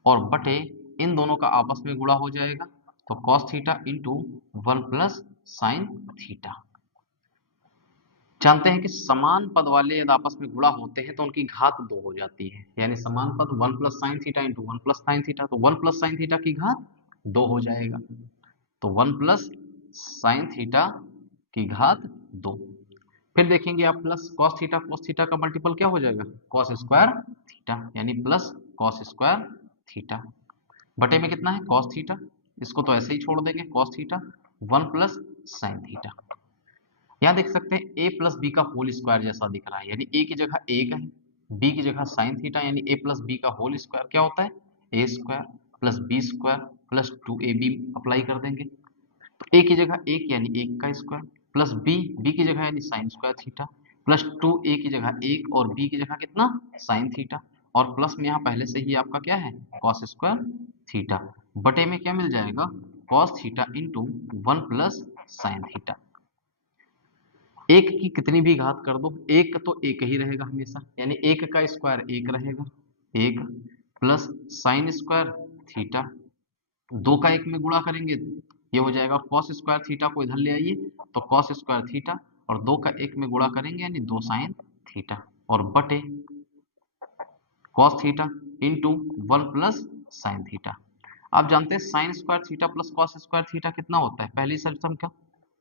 और बटे इन दोनों का आपस में गुणा हो जाएगा, तो cos theta into 1 plus sine theta. जानते हैं कि समान पद वाले यदि आपस में गुणा होते हैं तो उनकी घात 2 हो जाती है, यानी समान पद 1 plus sine theta into 1 plus sine theta, तो 1 प्लस साइन थीटा की घात 2 हो जाएगा, तो 1 प्लस साइन थीटा की घात 2। फिर देखेंगे आप प्लस कॉस थीटा का मल्टीपल क्या हो जाएगा? कॉस स्क्वायर थीटा, यानी प्लस कॉस स्क्वायर थीटा, बटे में कितना है? कॉस थीटा, इसको तो ऐसे ही छोड़ देंगे cos theta 1 plus sine theta. यहाँ देख सकते हैं ए प्लस बी का होल स्क्वायर जैसा दिख रहा है, यानी ए की जगह एक है, बी की जगह साइन थीटा, यानी ए प्लस बी का होल स्क्वायर क्या होता है ए square plus B square plus 2ab apply कर देंगे। तो ए की जगह एक यानी एक का स्क्वायर प्लस बी की जगह यानी sign square theta plus 2a की जगह एक और बी की जगह कितना साइन थीटा, और प्लस में यहाँ पहले से ही आपका क्या है कॉस स्क्वायर थीटा, बटे में क्या मिल जाएगा cos theta into 1 plus sine theta. एक की कितनी भी घात कर दो एक तो एक ही रहेगा हमेशा, यानी एक का स्क्वायर एक रहेगा, एक प्लस साइन स्क्वायर थीटा, दो का एक में गुणा करेंगे ये हो जाएगा, और कॉस स्क्वायर थीटा को इधर ले आइए तो कॉस स्क्वायर थीटा, और दो का एक में गुणा करेंगे यानी दो साइन थीटा, और बटे cos theta into 1 plus sine theta. आप जानते हैं sine square theta plus cos square theta कितना होता है, पहली सिस्टम का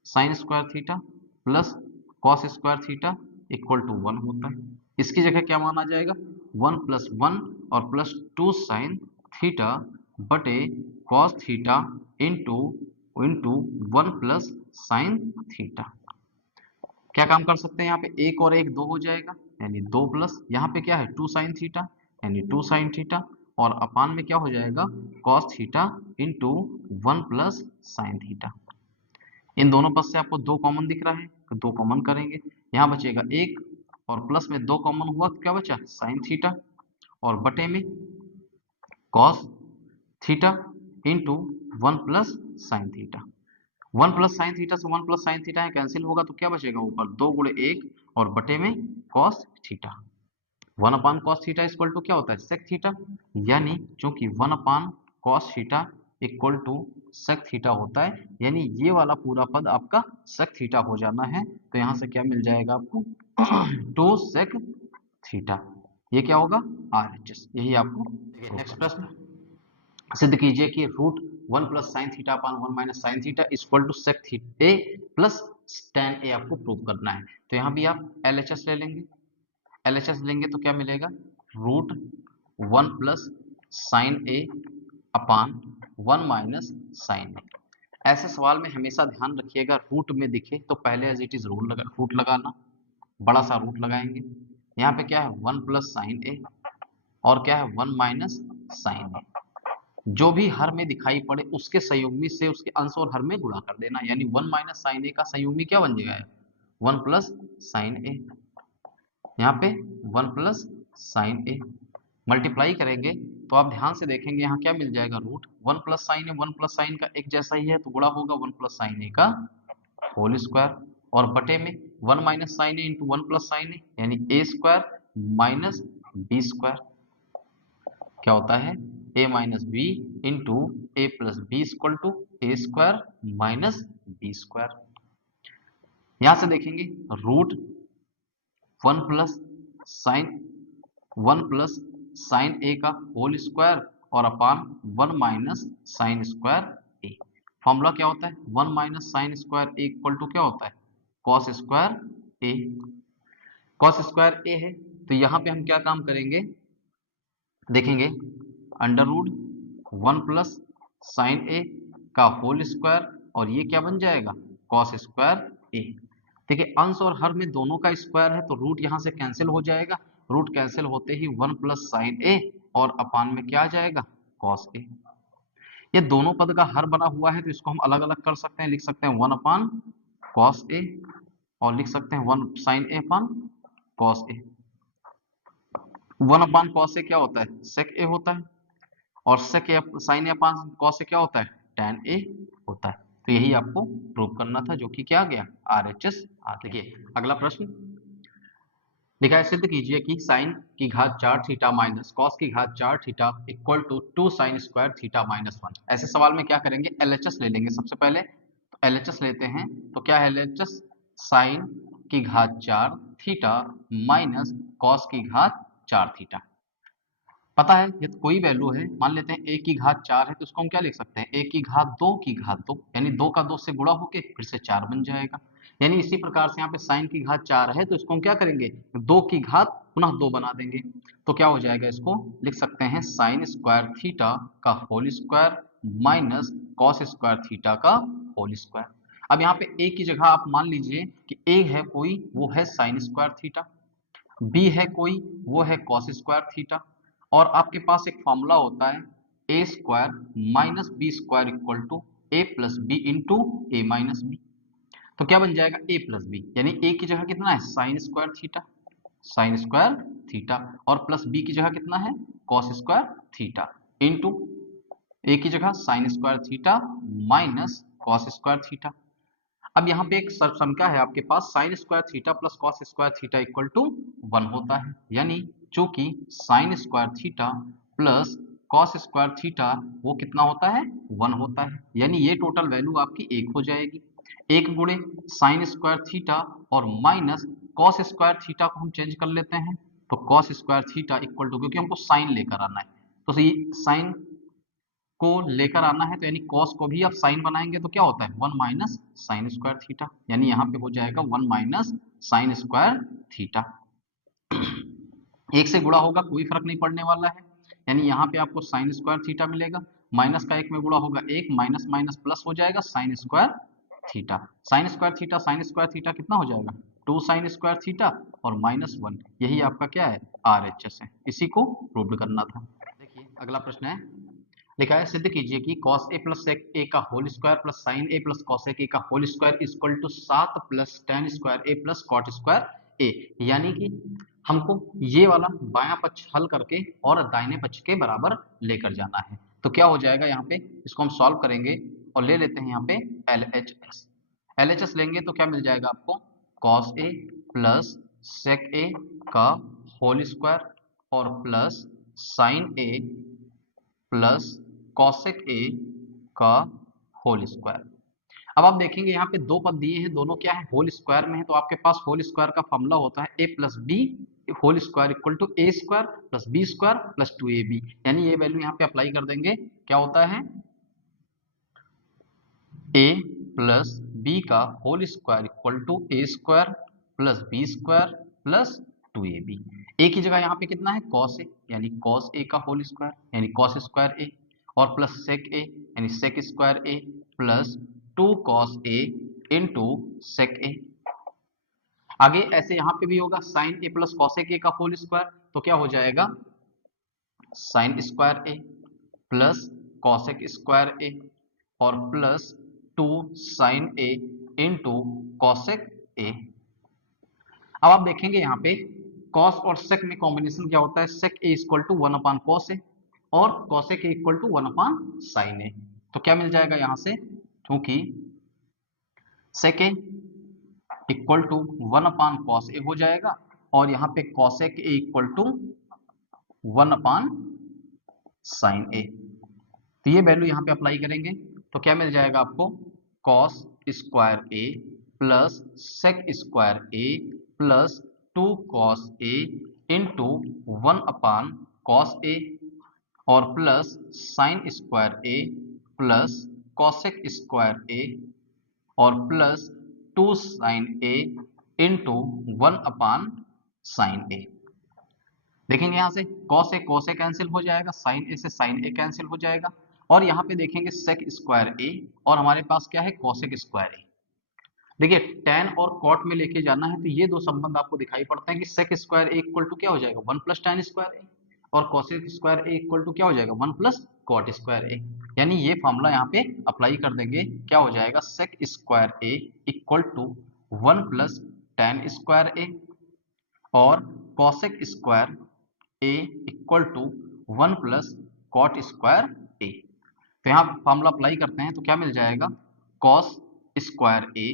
sine square theta plus cos square theta equal to 1 होता है। इसकी जगह क्या माना जाएगा 1 प्लस 1 और प्लस 2 साइन थीटा बटे cos theta into into 1 plus sine theta. क्या काम कर सकते हैं यहाँ पे एक और एक दो हो जाएगा यानी 2 प्लस यहाँ पे क्या है 2 साइन थीटा यानी 2 साइन थीटा, और अपान में क्या हो जाएगा cos theta into 1 plus sine theta. इन दोनों पद से आपको दो कॉमन दिख रहा है तो दो कॉमन करेंगे, यहाँ बचेगा एक और प्लस में दो कॉमन हुआ तो क्या बचा साइन थीटा, और बटे में cos theta into 1 plus sine theta. 1 plus sine theta से 1 प्लस साइन थीटा कैंसिल होगा तो क्या बचेगा ऊपर 2 गुणे 1 और बटे में cos theta. 1 upon cos theta equal to क्या होता है सेक थीटा, यानी चूंकि 1 upon cos theta equal to sec theta होता है, यानी ये वाला पूरा पद आपका सेक थीटा हो जाना है, तो यहां से क्या मिल जाएगा आपको 2 सेक थीटा, ये क्या होगा RHS। यही आपको नेक्स्ट प्रश्न सिद्ध कीजिए कि root 1 plus sine theta upon 1 minus sine theta equal to sec theta a plus tan a आपको प्रूव करना है। तो यहाँ भी आप LHS ले लेंगे, LHS लेंगे तो क्या मिलेगा root 1 plus sine a upon 1 minus sine ए। ऐसे सवाल में हमेशा ध्यान रखिएगा रूट में दिखे तो पहले एज इट इज रूट लगाना, बड़ा सा रूट लगाएंगे। यहाँ पे क्या है 1 प्लस साइन ए और क्या है 1 माइनस साइन ए, जो भी हर में दिखाई पड़े उसके संयुग्मी से उसके अंश और हर में गुणा कर देना, यानी 1 माइनस साइन ए का संयुग्मी क्या बन जाएगा 1 प्लस साइन ए, यहाँ पे 1 प्लस साइन ए मल्टीप्लाई करेंगे तो आप ध्यान से देखेंगे यहाँ क्या मिल जाएगा रूट 1 प्लस साइन ए 1 प्लस साइन का एक जैसा ही है तो गुणा होगा 1 प्लस साइन ए का होल स्क्वायर, और बटे में 1 minus sine a into 1 plus sine a यानी a square minus B square, क्या होता है a minus B into A plus B equal to A square minus B square. यहां से देखेंगे रूट 1 प्लस साइन ए का होल स्क्वायर और upon 1 minus sine square a. Formula क्या होता है 1 minus sine square a equal to क्या होता है cos square a, cos square a है तो यहाँ पे हम क्या काम करेंगे देखेंगे under root 1 plus sine a का होल स्क्वायर और ये क्या बन जाएगा कॉस स्क्वायर ए। देखिए अंश और हर में दोनों का स्क्वायर है तो रूट यहाँ से कैंसिल हो जाएगा, रूट कैंसिल होते ही 1 प्लस साइन ए और अपान में क्या आ जाएगा कॉस ए। ये दोनों पद का हर बना हुआ है तो इसको हम अलग अलग कर सकते हैं, लिख सकते हैं 1 अपान कॉस ए और लिख सकते हैं 1 sign a upon cos a. 1 upon cos ए क्या होता है सेक ए होता है और सेक ए साइन ए अपान कॉस ए क्या होता है tan ए होता है, तो यही आपको प्रूव करना था जो कि क्या आ गया RHS आ। देखिए अगला प्रश्न लिखा है सिद्ध कीजिए कि साइन की घात 4 थीटा माइनस कॉस की घात 4 theta equal to 2 sine square theta minus 1। ऐसे सवाल में क्या करेंगे LHS ले लेंगे सबसे पहले, तो LHS लेते हैं तो क्या है LHS साइन की घात 4 थीटा माइनस कॉस की घात 4 थीटा। पता है ये कोई वैल्यू है, मान लेते हैं a की घात 4 है तो उसको हम क्या लिख सकते हैं a की घात 2 की घात 2 यानी 2 का 2 से गुणा होके फिर से 4 बन जाएगा, यानी इसी प्रकार से यहाँ पे साइन की घात 4 है तो इसको हम क्या करेंगे 2 की घात पुनः 2 बना देंगे तो क्या हो जाएगा इसको लिख सकते हैं साइन स्क्वायर थीटा का whole square minus cos square theta का होल स्क्वायर। अब यहाँ पे ए की जगह आप मान लीजिए कि ए है कोई, वो है साइन स्क्वायर थीटा, बी है कोई, वो है कॉस स्क्वायर थीटा, और आपके पास एक फॉर्मूला होता है ए square minus B square equal to a plus B into A minus b. तो क्या बन जाएगा ए प्लस बी, यानी ए की जगह कितना है sine square theta, sine square theta, और प्लस बी की जगह कितना है cos square theta, into a की जगह sine square theta minus cos square theta. अब यहाँ पे एक समीकरण है आपके पास sine square theta plus cos square theta equal to 1 होता है, यानी चूंकि sine square theta plus cos square theta वो कितना होता है 1 होता है, यानी ये टोटल वैल्यू आपकी 1 हो जाएगी। 1 गुणे साइन स्क्वायर थीटा और माइनस कॉस स्क्वायर थीटा को हम चेंज कर लेते हैं, तो cos square theta equal to, क्योंकि हमको साइन लेकर आना है तो साइन को लेकर आना है, तो यानी cos को भी आप साइन बनाएंगे तो क्या होता है 1 माइनस साइन स्क्वायर थीटा, यानी यहाँ पे हो जाएगा 1 माइनस साइन स्क्वायर थीटा। एक से गुणा होगा कोई फर्क नहीं पड़ने वाला है, यानी यहाँ पे आपको साइन स्क्वायर थीटा मिलेगा, माइनस का एक में गुणा होगा एक, माइनस माइनस प्लस हो जाएगा sine square theta. Sine square theta कितना हो जाएगा 2 साइन स्क्वायर थीटा और माइनस 1, यही आपका क्या है RHS है, इसी को प्रूव करना था। देखिए अगला प्रश्न है, लिखा है सिद्ध कीजिए कि cos a plus sec a का whole square plus sin a plus cos a का whole square equal to 7 plus tan square a plus cot square a, यानी कि हमको ये वाला बायां पक्ष हल करके और दाहिने पक्ष के बराबर लेकर जाना है। तो क्या हो जाएगा यहाँ पे, इसको हम सॉल्व करेंगे और ले लेते हैं यहाँ पे LHS। LHS लेंगे तो क्या मिल जाएगा आपको cos a plus sec a का होल स्क्वायर और plus sin a plus cosec ए का होल स्क्वायर। अब आप देखेंगे यहाँ पे दो पद दिए हैं, दोनों क्या है होल स्क्वायर में है, तो आपके पास होल स्क्वायर का फॉर्मूला होता है a plus b whole square equal to A square plus B square plus 2ab, यानी ये वैल्यू यहाँ पे अप्लाई कर देंगे, क्या होता है ए प्लस बी का whole square equal to A square plus B square plus 2ab। A की जगह यहाँ पे कितना है cos a, यानी cos a का होल स्क्वायर यानी cos स्क्वायर a, और प्लस sec a यानी sec square a plus 2 cos a into sec a। आगे ऐसे यहाँ पे भी होगा sin a plus cosec a का होल स्क्वायर, तो क्या हो जाएगा sin square a plus cosec square a और plus 2 sin a into cosec a। अब आप देखेंगे यहाँ पे cos और sec में कॉम्बिनेशन क्या होता है, sec a equal to 1 upon cos a और cosec a equal to 1 upon sin a। तो क्या मिल जाएगा यहाँ से, क्योंकि sec a equal to 1 upon cos a हो जाएगा और यहाँ पे cosec a equal to 1 upon sin a। तो ये वैल्यू यहाँ पे अप्लाई करेंगे तो क्या मिल जाएगा आपको cos square a plus sec square a plus 2 cos a into 1 upon cos a और plus sin square a plus cosec square a और plus 2 sin a into 1 upon sin a। देखेंगे यहाँ से cos a कैंसिल हो जाएगा, sin a से sin a cancel हो जाएगा, और यहाँ पे देखेंगे sec स्क्वायर a और हमारे पास क्या है cosec स्क्वायर a। देखिए tan और cot में लेके जाना है तो ये दो संबंध आपको दिखाई पड़ते हैं कि sec square a equal to क्या हो जाएगा 1 प्लस tan स्क्वायर a और cosec square a equal to क्या हो जाएगा 1 प्लस cot स्क्वायर a, यानी ये फॉर्मूला यहाँ पे अप्लाई कर देंगे, क्या हो जाएगा sec square a equal to 1 plus tan square a और cosec square a equal to 1 plus cot square a। तो यहाँ फॉर्मूला अप्लाई करते हैं तो क्या मिल जाएगा cos स्क्वायर a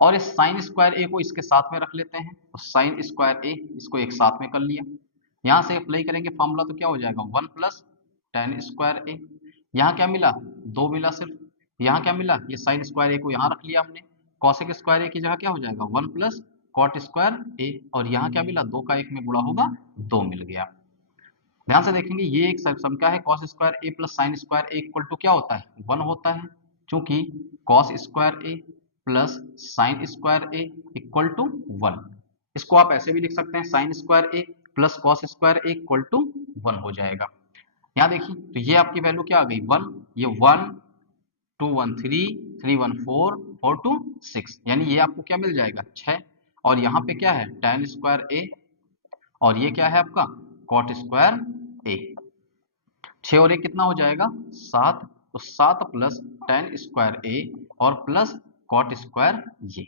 और इस साइन स्क्वायर ए को इसके साथ में रख लेते हैं, तो साइन स्क्वायर ए इसको एक साथ में कर लिया, यहां से अप्लाई करेंगे फॉर्मूला तो क्या हो जाएगा 1 प्लस tan स्क्वायर ए। यहाँ क्या मिला 2 मिला सिर्फ, यहाँ क्या मिला ये साइन स्क्वायर ए को यहाँ रख लिया हमने, कॉसेक स्क्वायर ए की जगह क्या हो जाएगा 1 प्लस कॉट स्क्वायर ए और यहाँ क्या मिला 2 का 1 में गुणा होगा 2 मिल गया। ध्यान से देखेंगे ये एक सम क्या है cos square a plus sine square a equal to क्या होता है 1 होता है, क्योंकि cos square a plus sine square a equal to 1। इसको आप ऐसे भी लिख सकते हैं sine square a plus cos square a equal to 1 हो जाएगा। यहाँ देखिए, तो ये आपकी वैल्यू क्या आ गई 1, ये 1 2 1 3 3 1 4 4 2 6, यानी ये आपको क्या मिल जाएगा 6। और यहाँ पे क्या है tan स्क्वायर ए, और ये क्या है आपका cot स्क्वायर ए। 6 और 1 कितना हो जाएगा 7, तो 7 प्लस tan स्क्वायर ए और प्लस cot स्क्वायर ये।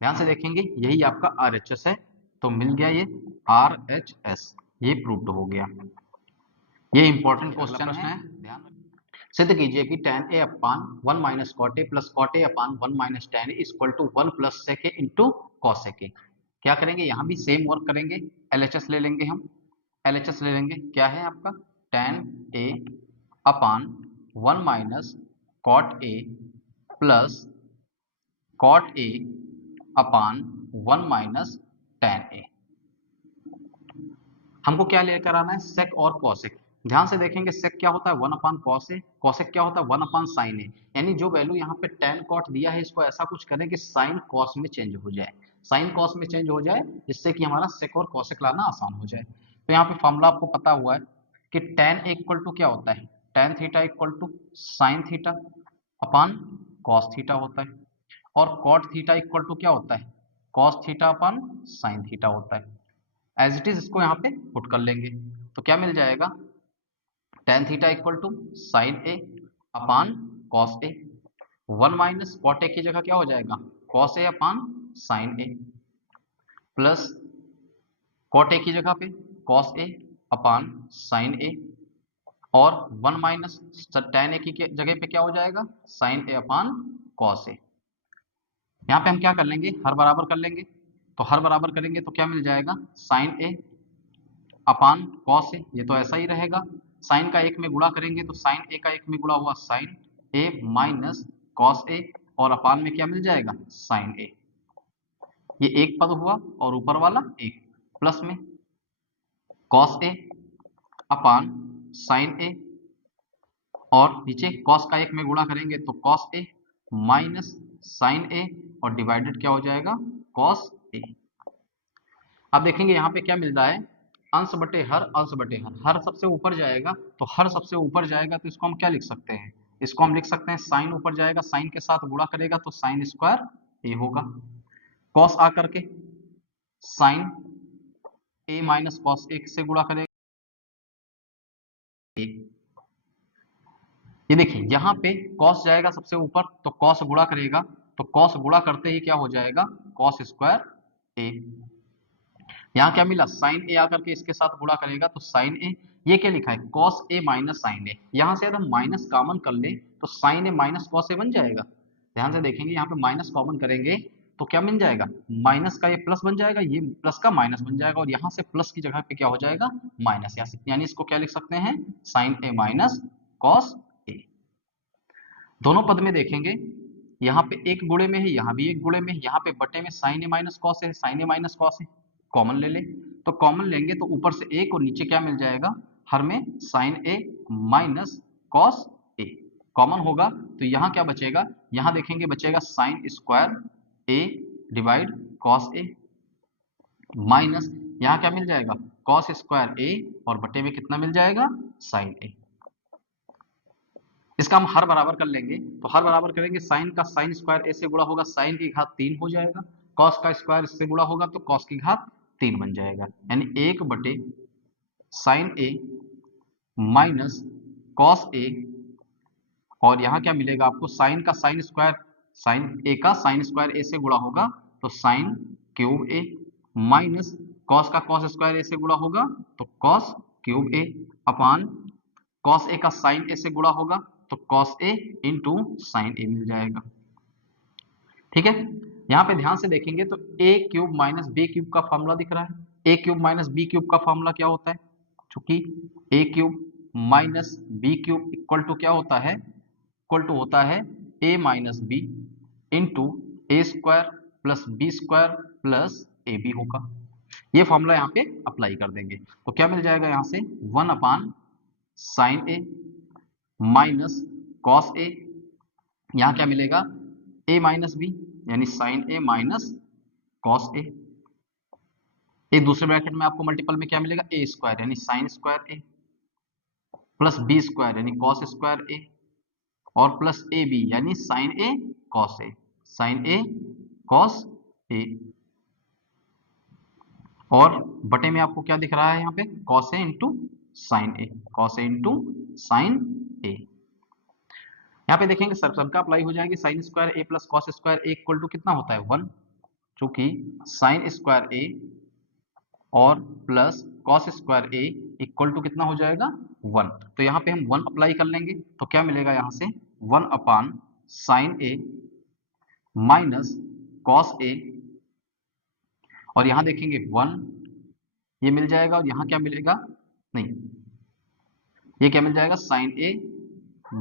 ध्यान से देखेंगे यही आपका RHS है, तो मिल गया ये RHS, ये प्रूव्ड हो गया। ये इंपॉर्टेंट क्वेश्चन है, ध्यान सिद्ध कीजिए कि tan a upon 1 minus cot a plus cot a upon 1 minus tan a equal to 1 plus sec a into cos sec a। क्या करेंगे यहाँ भी सेम वर्क करेंगे, LHS ले लेंगे हम, LHS ले लेंगे, क्या है आपका tan a upon 1 minus cot a plus cot a upon 1 minus tan a। हमको क्या लेकर आना है सेक और कॉसेक। ध्यान से देखेंगे सेक क्या होता है 1 अपान कॉस ए, कॉसेक क्या होता है 1 अपान साइन ए। यानी जो वैल्यू यहाँ पे tan कॉट दिया है इसको ऐसा कुछ करें कि साइन कॉस में चेंज हो जाए, साइन कॉस में चेंज हो जाए, जिससे कि हमारा सेक और कॉसेक लाना आसान हो जाए। तो यहाँ पे फॉर्मूला आपको पता हुआ है कि tan इक्वल टू क्या होता है tan theta equal to sine theta upon cos theta होता है, और कॉट थीटा इक्वल टू क्या होता है cos theta upon sine theta होता है। एज इट इज इसको यहाँ पे पुट कर लेंगे, तो क्या मिल जाएगा tan theta equal to sine a upon cos a, 1 minus cot a की जगह क्या हो जाएगा cos a upon sine a, plus cot a की जगह पे कॉस ए अपान साइन ए, और 1 माइनस tan ए की जगह पे क्या हो जाएगा साइन ए अपान कॉस ए। यहाँ पे हम क्या कर लेंगे हर बराबर कर लेंगे, तो हर बराबर करेंगे तो क्या मिल जाएगा साइन ए अपान कॉस ए, ये तो ऐसा ही रहेगा, साइन का एक में गुणा करेंगे तो साइन ए का एक में गुणा हुआ साइन ए माइनस कॉस ए, और अपान में क्या मिल जाएगा साइन ए, ये एक पद हुआ और ऊपर वाला एक, प्लस में कॉस ए अपान साइन ए, और नीचे कॉस का एक में गुणा करेंगे तो कॉस ए माइनस साइन ए, और डिवाइडेड क्या हो जाएगा कॉस ए। अब देखेंगे यहाँ पे क्या मिल रहा है अंश बटे हर, अंश बटे हर, हर सबसे ऊपर जाएगा, तो हर सबसे ऊपर जाएगा तो इसको हम क्या लिख सकते हैं, इसको हम लिख सकते हैं साइन ऊपर जाएगा, साइन के साथ गुणा करेगा तो साइन स्क्वायर ए होगा, कॉस आकर के साइन ए माइनस कॉस ए से गुणा करेगा ए। ये देखिए यहाँ पे कॉस जाएगा सबसे ऊपर तो कॉस गुणा करेगा, तो कॉस गुणा करते ही क्या हो जाएगा कॉस स्क्वायर ए। यहाँ क्या मिला साइन ए आकर के इसके साथ गुणा करेगा तो साइन ए, ये क्या लिखा है cos A minus sine a, यहाँ से अगर हम माइनस कॉमन कर ले तो साइन ए माइनस कॉस ए बन जाएगा। ध्यान से देखेंगे यहाँ पे माइनस कॉमन करेंगे तो क्या मिल जाएगा माइनस का ये प्लस बन जाएगा, ये प्लस का माइनस बन जाएगा, और यहाँ से प्लस की जगह पे क्या हो जाएगा माइनस, यहाँ से यानी इसको क्या लिख सकते हैं साइन ए माइनस कॉस ए। दोनों पद में देखेंगे यहाँ पे एक गुणे में है, यहाँ भी एक गुणे में है, यहाँ पे बटे में साइन ए माइनस कॉस है, साइन ए माइनस कॉस है, कॉमन ले ले, तो कॉमन लेंगे तो ऊपर से एक और नीचे क्या मिल जाएगा हर में साइन ए माइनस कॉस ए, कॉमन होगा तो यहाँ क्या बचेगा, यहाँ देखेंगे बचेगा sign square A divide cos A, minus यहाँ क्या मिल जाएगा कॉस स्क्वायर ए, और बटे में कितना मिल जाएगा साइन ए। इसका हम हर बराबर कर लेंगे, तो हर बराबर करेंगे साइन का साइन स्क्वायर ए से गुणा होगा साइन की घात 3 हो जाएगा, कॉस का स्क्वायर इससे गुणा होगा तो कॉस की घात 3 बन जाएगा, यानी 1 बटे साइन ए माइनस कॉस ए, और यहाँ क्या मिलेगा आपको साइन का साइन स्क्वायर, साइन ए का साइन स्क्वायर ए से गुणा होगा तो साइन क्यूब ए, माइनस कॉस का कॉस स्क्वायर ए से गुणा होगा तो कॉस क्यूब ए, अपान कॉस ए का साइन ए से गुणा होगा तो कॉस ए इंटू साइन ए मिल जाएगा। ठीक है, यहाँ पे ध्यान से देखेंगे तो ए क्यूब माइनस बी क्यूब का फॉर्मूला दिख रहा है, ए क्यूब माइनस बी क्यूब का फॉर्मूला क्या होता है, चूंकि ए cube minus B cube equal to क्या होता है, इक्वल टू होता है ए minus B into a square plus B square plus a b होगा। ये फॉर्मूला यहाँ पे अप्लाई कर देंगे तो क्या मिल जाएगा यहाँ से 1 अपान साइन ए माइनस कॉस ए, यहाँ क्या मिलेगा ए माइनस बी यानी साइन ए माइनस कॉस ए, एक दूसरे ब्रैकेट में आपको मल्टीपल में क्या मिलेगा ए स्क्वायर यानी sign square a, plus B square यानी कॉस स्क्वायर ए, और प्लस ए बी यानी sign a cos A, sign a cos ए, और बटे में आपको क्या दिख रहा है यहाँ पे, cos a into sine a, cos a into sine a. यहाँ पे देखेंगे सबका अप्लाई हो जाएगी, sine square a plus cos square a equal to कितना होता है 1, चूंकि साइन स्क्वायर ए और plus cos square a equal to कितना हो जाएगा 1, तो यहाँ पे हम 1 अप्लाई कर लेंगे तो क्या मिलेगा यहाँ से 1 अपान साइन ए माइनस कॉस ए, और यहाँ देखेंगे 1 ये मिल जाएगा, और यहाँ क्या मिलेगा, नहीं ये क्या मिल जाएगा साइन ए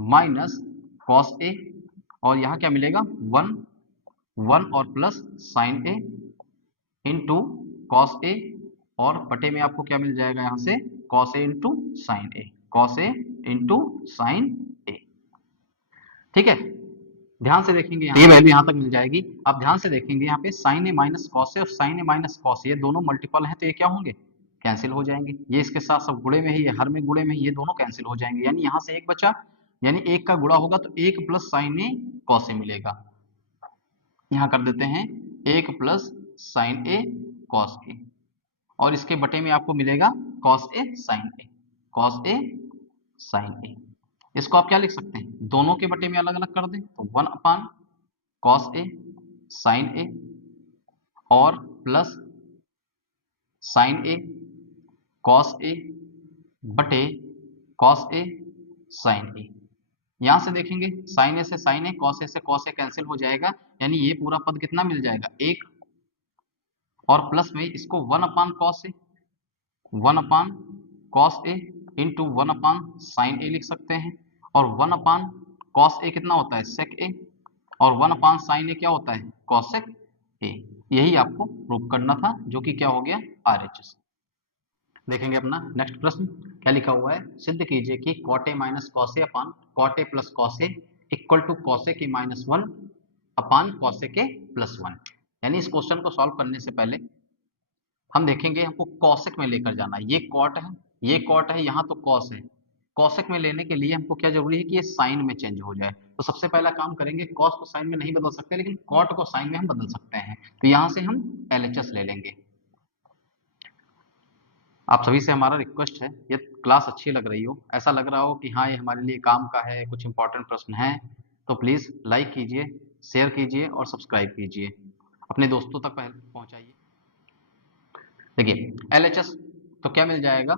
माइनस कॉस ए, और यहाँ क्या मिलेगा 1 1 और plus sine a into cos A, और बटे में आपको क्या मिल जाएगा यहाँ से cos a into sine a, cos a into sine ए। ठीक है, ध्यान से देखेंगे ये वैल्यू यहाँ तक मिल जाएगी। अब ध्यान से देखेंगे यहाँ पे साइन ए माइनस कॉस ए और साइन ए माइनस कॉस ए दोनों मल्टीपल हैं, तो ये क्या होंगे, कैंसिल हो जाएंगे। ये इसके साथ सब गुणे में ही, ये हर में गुणे में ही, ये दोनों कैंसिल हो जाएंगे, यानी यहाँ से एक बचा, यानी एक का गुणा होगा तो एक प्लस साइन ए कॉस ए मिलेगा। यहाँ कर देते हैं एक प्लस साइन ए कॉस ए, और इसके बटे में आपको मिलेगा cos A sign a, cos A sign ए। इसको आप क्या लिख सकते हैं, दोनों के बटे में अलग अलग कर दें तो 1 अपान कॉस ए साइन ए और प्लस साइन ए कॉस ए बटे कॉस ए साइन ए। यहां से देखेंगे साइन ए से साइन ए, कॉस ए से कॉस ए कैंसिल हो जाएगा, यानी ये पूरा पद कितना मिल जाएगा 1, और प्लस में इसको 1 upon cos a, 1 upon cos a into 1 upon sine ए लिख सकते हैं, और 1 अपान कॉस ए कितना होता है सेक ए, और 1 अपान साइन ए क्या होता है कॉसेक ए। यही आपको प्रूव करना था, जो कि क्या हो गया RHS। देखेंगे अपना नेक्स्ट प्रश्न क्या लिखा हुआ है, सिद्ध कीजिए कि cot a minus cos a upon cot a plus cos a equal to cos a के माइनस 1 अपान कॉस ए के प्लस 1। यानी इस क्वेश्चन को सॉल्व करने से पहले हम देखेंगे, हमको कॉसेक में लेकर जाना है, ये कॉट है, ये कॉट है, यहाँ तो कॉस है। कॉसेक में लेने के लिए हमको क्या जरूरी है कि ये साइन में चेंज हो जाए, तो सबसे पहला काम करेंगे, कॉस को साइन में नहीं बदल सकते लेकिन कॉट को साइन में हम बदल सकते हैं, तो यहाँ से हम LHS ले लेंगे। आप सभी से हमारा रिक्वेस्ट है, ये क्लास अच्छी लग रही हो, ऐसा लग रहा हो कि हाँ ये हमारे लिए काम का है, कुछ इंपॉर्टेंट प्रश्न है, तो प्लीज लाइक कीजिए, शेयर कीजिए और सब्सक्राइब कीजिए, अपने दोस्तों तक पहुंचाइए। देखिए LHS तो क्या मिल जाएगा,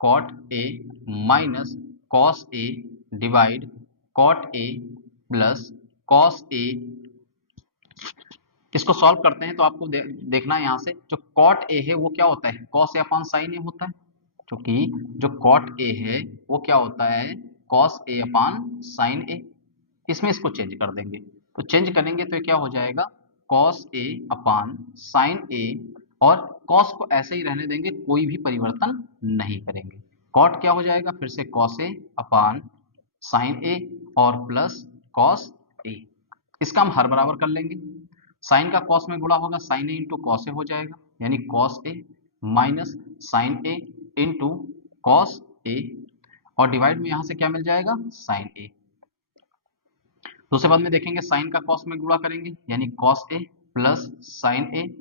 cot a minus cos a divide cot a plus cos a. इसको सॉल्व करते हैं तो आपको देखना है यहाँ से, जो कॉट ए है वो क्या होता है कॉस ए अपॉन साइन ए होता है, क्योंकि जो कॉट ए है वो क्या होता है कॉस ए अपॉन साइन ए। इसमें इसको चेंज कर देंगे, तो चेंज करेंगे तो क्या हो जाएगा कॉस ए अपॉन साइन ए, और कॉस को ऐसे ही रहने देंगे, कोई भी परिवर्तन नहीं करेंगे। कॉट क्या हो जाएगा फिर से कॉस ए अपॉन साइन ए और प्लस कॉस ए। इसका हम हर बराबर कर लेंगे, साइन का कॉस में गुणा होगा, sign a into cos A हो जाएगा, यानी cos A minus sine a into cos A, और डिवाइड में यहां से क्या मिल जाएगा साइन ए। दूसरे पद में देखेंगे साइन का कॉस में गुणा करेंगे, यानी cos A plus sine a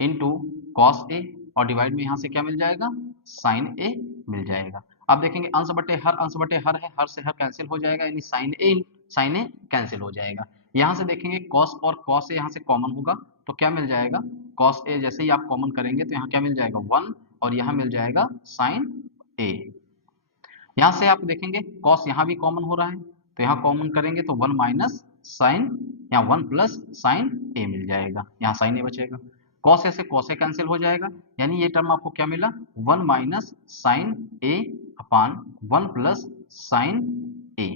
into cos A, और डिवाइड में यहां से क्या मिल जाएगा साइन ए मिल जाएगा। अब देखेंगे अंश बटे हर है, हर से हर कैंसिल हो जाएगा, यानी साइन ए कैंसिल हो जाएगा। यहां से देखेंगे कॉस और कॉस ए यहां से कॉमन होगा, तो क्या मिल जाएगा कॉस ए जैसे ही आप कॉमन करेंगे तो यहाँ क्या मिल जाएगा 1, और यहाँ मिल जाएगा साइन ए। यहां से आप देखेंगे कॉस यहाँ भी कॉमन हो रहा है, तो यहाँ कॉमन करेंगे तो 1 माइनस साइन, यहाँ 1 प्लस साइन ए मिल जाएगा, यहाँ साइन ए बचेगा। कॉस ए से कॉस ए कैंसिल हो जाएगा, यानी ये टर्म आपको क्या मिला 1 minus sine a upon 1 plus sine ए।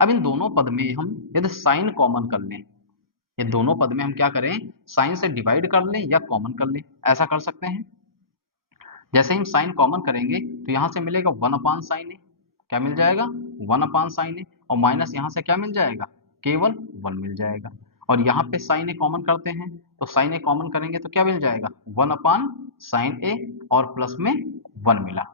अब इन दोनों पद में हम यदि साइन कॉमन कर लें, ये दोनों पद में हम क्या करें साइन से डिवाइड कर लें या कॉमन कर लें, ऐसा कर सकते हैं। जैसे हम साइन कॉमन करेंगे तो यहां से मिलेगा 1 अपान साइन ए, क्या मिल जाएगा 1 अपान साइन ए, और माइनस यहां से क्या मिल जाएगा केवल 1 मिल जाएगा, और यहाँ पे साइन ए कॉमन करते हैं तो साइन ए कॉमन करेंगे तो क्या मिल जाएगा 1 अपान साइन ए और प्लस में 1 मिला।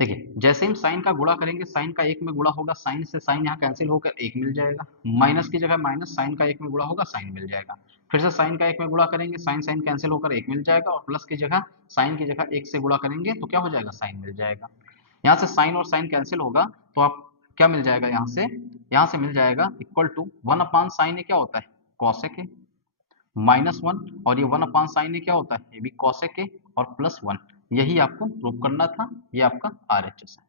देखिए जैसे हम साइन का गुणा करेंगे, साइन का एक में गुणा होगा, साइन से साइन यहाँ कैंसिल होकर एक मिल जाएगा, माइनस की जगह माइनस, साइन का एक में गुणा होगा साइन मिल जाएगा, फिर से साइन का एक में गुणा करेंगे, साइन साइन कैंसिल होकर एक मिल जाएगा, और प्लस की जगह साइन की जगह एक से गुणा करेंगे तो क्या हो जाएगा, साइन मिल जाएगा। यहाँ से साइन और साइन कैंसिल होगा तो आप क्या मिल जाएगा, यहाँ से मिल जाएगा इक्वल टू 1/sin ए क्या होता है, कॉसेक ए, -1, और ये 1/sin ए क्या होता है, ये भी कॉसेक ए, और +1। यही आपको प्रूव करना था, ये आपका RHS है।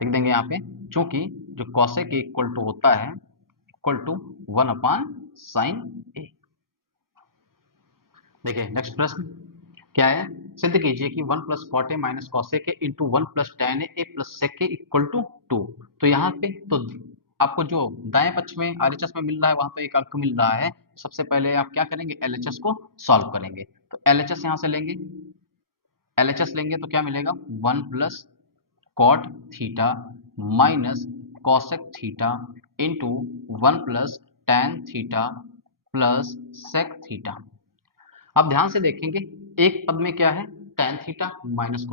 लिख देंगे यहाँ पे, चूंकि जो कॉसेक ए इक्वल टू होता है इक्वल टू 1/sin ए। देखिए नेक्स्ट प्रश्न क्या है, सिद्ध कीजिए कि 1 + cot a - cosec a into 1 + tan a + sec a equal to 2। तो यहाँ पे तो आपको जो दाएं पक्ष में RHS में मिल रहा है वहां पे एक अंक मिल रहा है, सबसे पहले आप क्या करेंगे, LHS को सॉल्व करेंगे। तो LHS यहाँ से लेंगे, LHS लेंगे तो क्या मिलेगा, 1 + cot theta minus cosec theta into 1 + tan theta plus sec theta. आप ध्यान से देखेंगे एक पद में क्या है, tan theta minus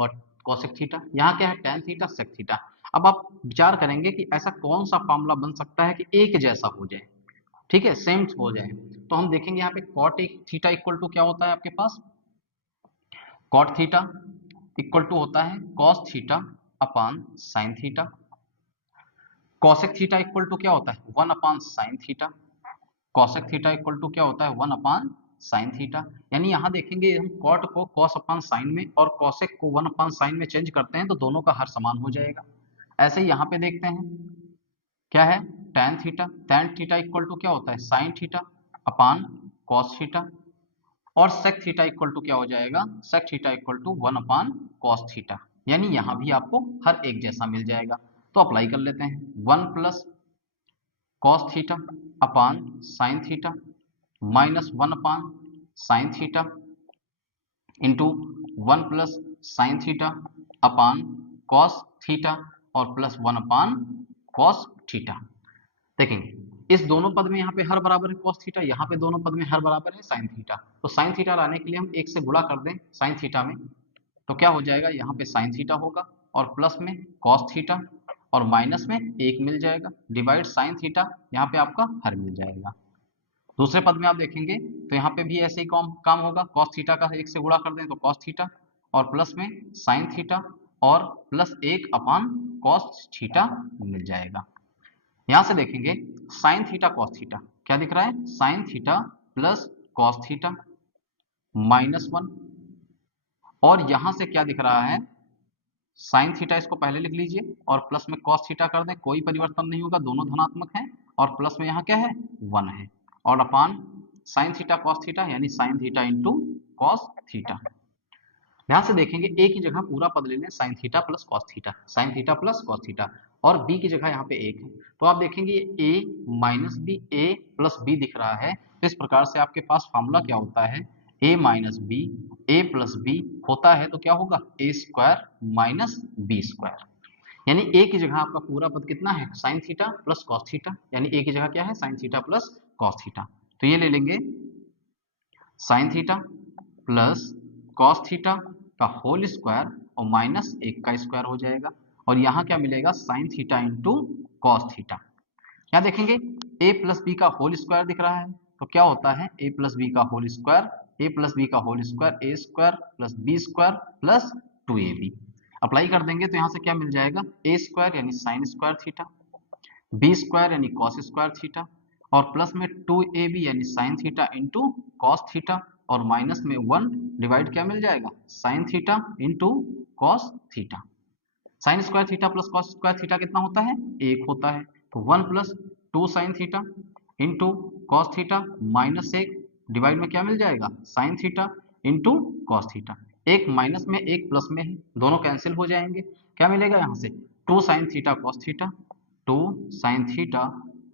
cosec theta, यहाँ क्या है, tan थीटा sec थीटा। अब आप विचार करेंगे कि ऐसा कौन सा फॉर्मूला बन सकता है कि एक जैसा हो जाए, ठीक है, सेम हो जाए। तो हम देखेंगे यहाँ पे cot थीटा इक्वल टू क्या होता है आपके पास, cot थीटा इक्वल टू होता है cos theta upon sin theta, cosec theta equal to क्या होता है 1/sin theta, cosec theta equal to क्या होता है 1/sin थीटा। यानी यहाँ देखेंगे हम cot को cos/sin में और cosec को 1/sin में चेंज करते हैं तो दोनों का हर समान हो जाएगा। ऐसे ही यहाँ पे देखते हैं क्या है, tan थीटा इक्वल टू क्या होता है sin theta upon cos theta, और sec थीटा इक्वल टू क्या हो जाएगा, sec theta equal to 1/cos theta. यानी यहाँ भी आपको हर एक जैसा मिल जाएगा। तो अप्लाई कर लेते हैं, 1 + cos theta upon sin theta minus 1/sin theta into 1 + sin theta upon cos theta और प्लस 1/cos थीटा। देखेंगे इस दोनों पद में यहाँ पे हर बराबर है cos थीटा, यहाँ पे दोनों पद में हर बराबर है sin थीटा। तो sin थीटा लाने के लिए हम एक से गुणा कर दें sin थीटा में, तो क्या हो जाएगा, यहाँ पे sin थीटा होगा और प्लस में cos थीटा और माइनस में एक मिल जाएगा, डिवाइड sin थीटा, यहाँ पे आपका हर मिल जाएगा। दूसरे पद में आप देखेंगे तो यहाँ पे भी ऐसे ही काम होगा, cos थीटा का एक से गुणा कर दें तो cos थीटा और प्लस में sin थीटा और प्लस 1 cos थीटा मिल जाएगा। यहां से देखेंगे sin थीटा cos थीटा क्या दिख रहा है, sin theta plus cos theta -1, और यहां से क्या दिख रहा है, sin थीटा इसको पहले लिख लीजिए और प्लस में cos थीटा कर दें, कोई परिवर्तन नहीं होगा, दोनों धनात्मक हैं, और प्लस में यहाँ क्या है 1 है, और अपान sin थीटा cos थीटा यानी sin theta into cos theta. ध्यान से देखेंगे ए की जगह पूरा पद ले लें sin theta plus cos theta, sin theta plus cos theta, और b की जगह यहाँ पे 1 है, तो आप देखेंगे a minus B a plus b दिख रहा है। तो इस प्रकार से आपके पास फॉर्मूला क्या होता है, a minus B a plus b होता है तो क्या होगा a² माइनस b², यानी a की जगह आपका पूरा पद कितना है sin theta plus cos theta, यानी a की जगह क्या है sin theta plus cos theta. तो ये ले लेंगे sin theta plus cos theta का होल स्क्वायर और माइनस 1 का स्क्वायर हो जाएगा, और यहाँ क्या मिलेगा sin theta into cos theta. यहाँ देखेंगे a प्लस बी का होल स्क्वायर दिख रहा है, तो क्या होता है a प्लस बी का whole square, a plus b का whole square a² plus b² plus 2ab। Apply कर देंगे तो यहाँ से क्या मिल जाएगा a² यानी sin² थीटा, b² यानी cos² थीटा, और प्लस में 2ab यानी sin theta into cos theta, और माइनस में 1 डिवाइड क्या मिल जाएगा sin theta into cos theta. sin² theta plus cos² theta कितना होता है 1 होता है, तो 1 + 2 sin theta into cos theta minus 1 divide में क्या मिल जाएगा sin theta into cos theta. एक माइनस में एक प्लस में है, दोनों कैंसिल हो जाएंगे, क्या मिलेगा यहाँ से 2 sin theta cos theta, 2 sin theta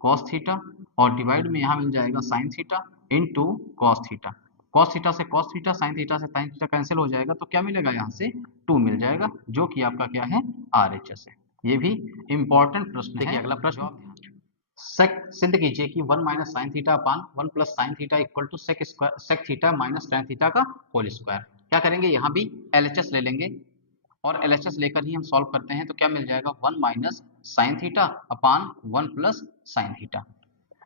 cos theta, और डिवाइड में यहाँ मिल जाएगा sin theta into cos theta. cos theta से cos थीटा, sin थीटा से sin थीटा कैंसिल हो जाएगा, तो क्या मिलेगा यहाँ से 2 मिल जाएगा, जो कि आपका क्या है RHS है। ये भी इंपॉर्टेंट प्रश्न है। देखिए अगला प्रश्न, सिद्ध कीजिए कि 1 - sin theta upon 1 + sin theta equal to sec theta minus tan theta का होल स्क्वायर। क्या करेंगे, यहाँ भी LHS ले लेंगे, और एलएचएस लेकर ही हम सॉल्व करते हैं, तो क्या मिल जाएगा 1 minus sine theta upon 1 plus sine theta.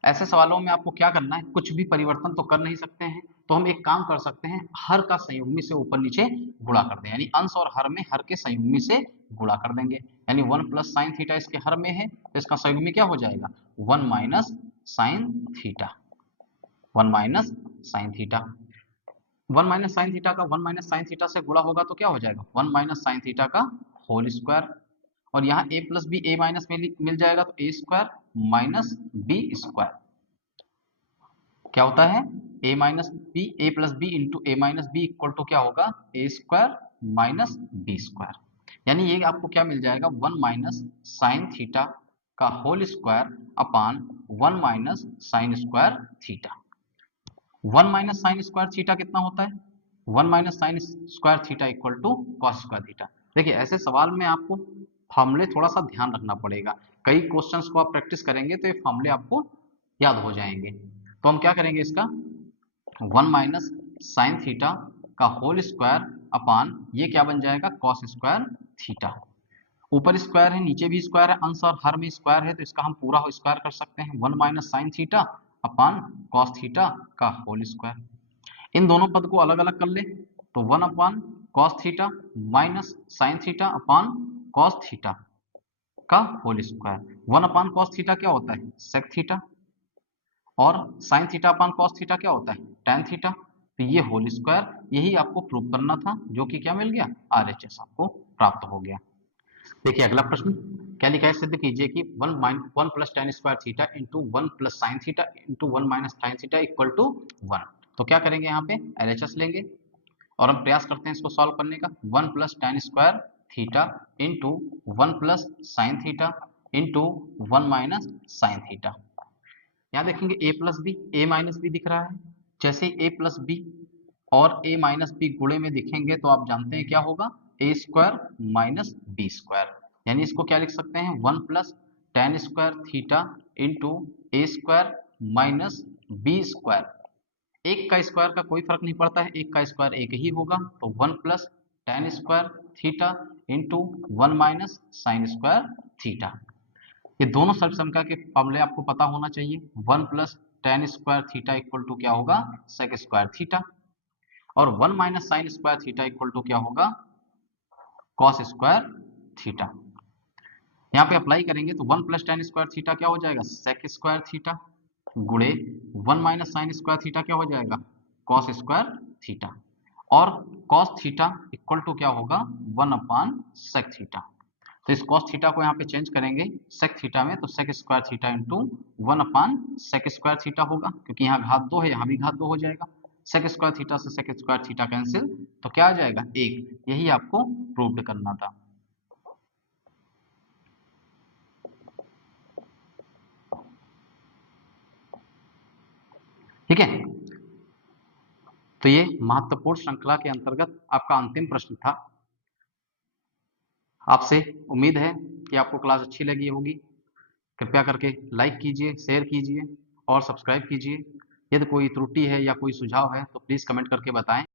ऐसे सवालों में आपको क्या करना है, कुछ भी परिवर्तन तो कर नहीं सकते हैं, तो हम एक काम कर सकते हैं, हर का संयुग्मी से ऊपर नीचे गुणा कर दें, यानी अंश और हर में हर के संयुग्मी से गुणा कर देंगे, यानी 1 प्लस साइन थीटा इसके हर में है, तो इसका संयुग्मी क्या हो जाएगा 1 minus sine theta, 1 minus sine theta. 1 minus sine theta का 1 माइनस साइन थीटा से गुणा होगा तो क्या हो जाएगा 1 माइनस साइन थीटा का होल स्क्वायर, और यहाँ a plus B A minus में मिल जाएगा, तो A square minus B square क्या होता है a minus B, A plus B into A minus B equal to क्या होगा A square minus B square, यानी ये आपको क्या मिल जाएगा 1 माइनस साइन थीटा का whole square upon 1 minus sine square theta. 1 minus sine square theta कितना होता है 1 minus sine square theta equal to cos square theta. देखिए ऐसे सवाल में आपको फॉर्मूले थोड़ा सा ध्यान रखना पड़ेगा, कई क्वेश्चंस को आप प्रैक्टिस करेंगे तो ये फॉर्मूले आपको याद हो जाएंगे। तो हम क्या करेंगे, इसका 1 माइनस साइन थीटा का होल स्क्वायर अपान ये क्या बन जाएगा कॉस स्क्वायर थीटा। ऊपर स्क्वायर है नीचे भी स्क्वायर है, अंश और हर में स्क्वायर है, तो इसका हम पूरा स्क्वायर कर सकते हैं 1 minus sine theta upon cos theta का होल स्क्वायर। इन दोनों पद को अलग अलग कर ले तो 1 upon cos theta minus sine theta upon cos theta का whole square. 1 upon cos theta क्या होता है सेक थीटा, और sine theta upon cos theta क्या होता है टेन थीटा। तो ये होल स्क्वायर, यही आपको प्रूव करना था, जो कि क्या मिल गया आरएचएस आपको प्राप्त हो गया। देखिए अगला प्रश्न क्या लिखा है, सिद्ध कीजिए कि 1 plus tan square theta into 1 plus sine theta into 1 minus sine theta equal to 1। तो क्या करेंगे यहाँ पे एलएचएस लेंगे और हम प्रयास करते हैं इसको सॉल्व करने का। 1 plus tan square theta into 1 plus sine theta into 1 minus sine theta. यहाँ देखेंगे a plus B A minus B दिख रहा है, जैसे a प्लस बी और a माइनस बी गुणे में दिखेंगे तो आप जानते हैं क्या होगा a square minus B square, यानी इसको क्या लिख सकते हैं 1 plus tan square theta into a square minus B square. एक का स्क्वायर का कोई फर्क नहीं पड़ता है, एक का स्क्वायर एक ही होगा, तो 1 plus tan square theta into 1 minus sine square theta. ये दोनों सर्वसमता के फॉर्मूले आपको पता होना चाहिए। 1 plus tan square theta equal to क्या होगा सेक स्क्वायर थीटा, और 1 minus sine square theta equal to क्या होगा कॉस स्क्वायर थीटा। यहाँ पे अप्लाई करेंगे तो 1 प्लस टेन स्क्वायर थीटा क्या हो जाएगा सेक स्क्वायर थीटा, गुणे 1 माइनस साइन स्क्वायर थीटा क्या हो जाएगा कॉस स्क्वायर थीटा, और कॉस थीटा इक्वल टू क्या होगा 1 अपान सेक थीटा। तो इस cos थीटा को यहाँ पे चेंज करेंगे sec थीटा में, तो sec स्क्वायर थीटा इंटू 1 अपान sec स्क्वायर थीटा होगा, क्योंकि यहाँ घात 2 है यहाँ भी घात 2 हो जाएगा। sec स्क्वायर थीटा से sec स्क्वायर थीटा कैंसिल, तो क्या आ जाएगा 1। यही आपको प्रूव करना था। ठीक है, तो ये महत्वपूर्ण श्रृंखला के अंतर्गत आपका अंतिम प्रश्न था। आपसे उम्मीद है कि आपको क्लास अच्छी लगी होगी। कृपया करके लाइक कीजिए, शेयर कीजिए और सब्सक्राइब कीजिए। यदि कोई त्रुटि है या कोई सुझाव है तो प्लीज़ कमेंट करके बताएं।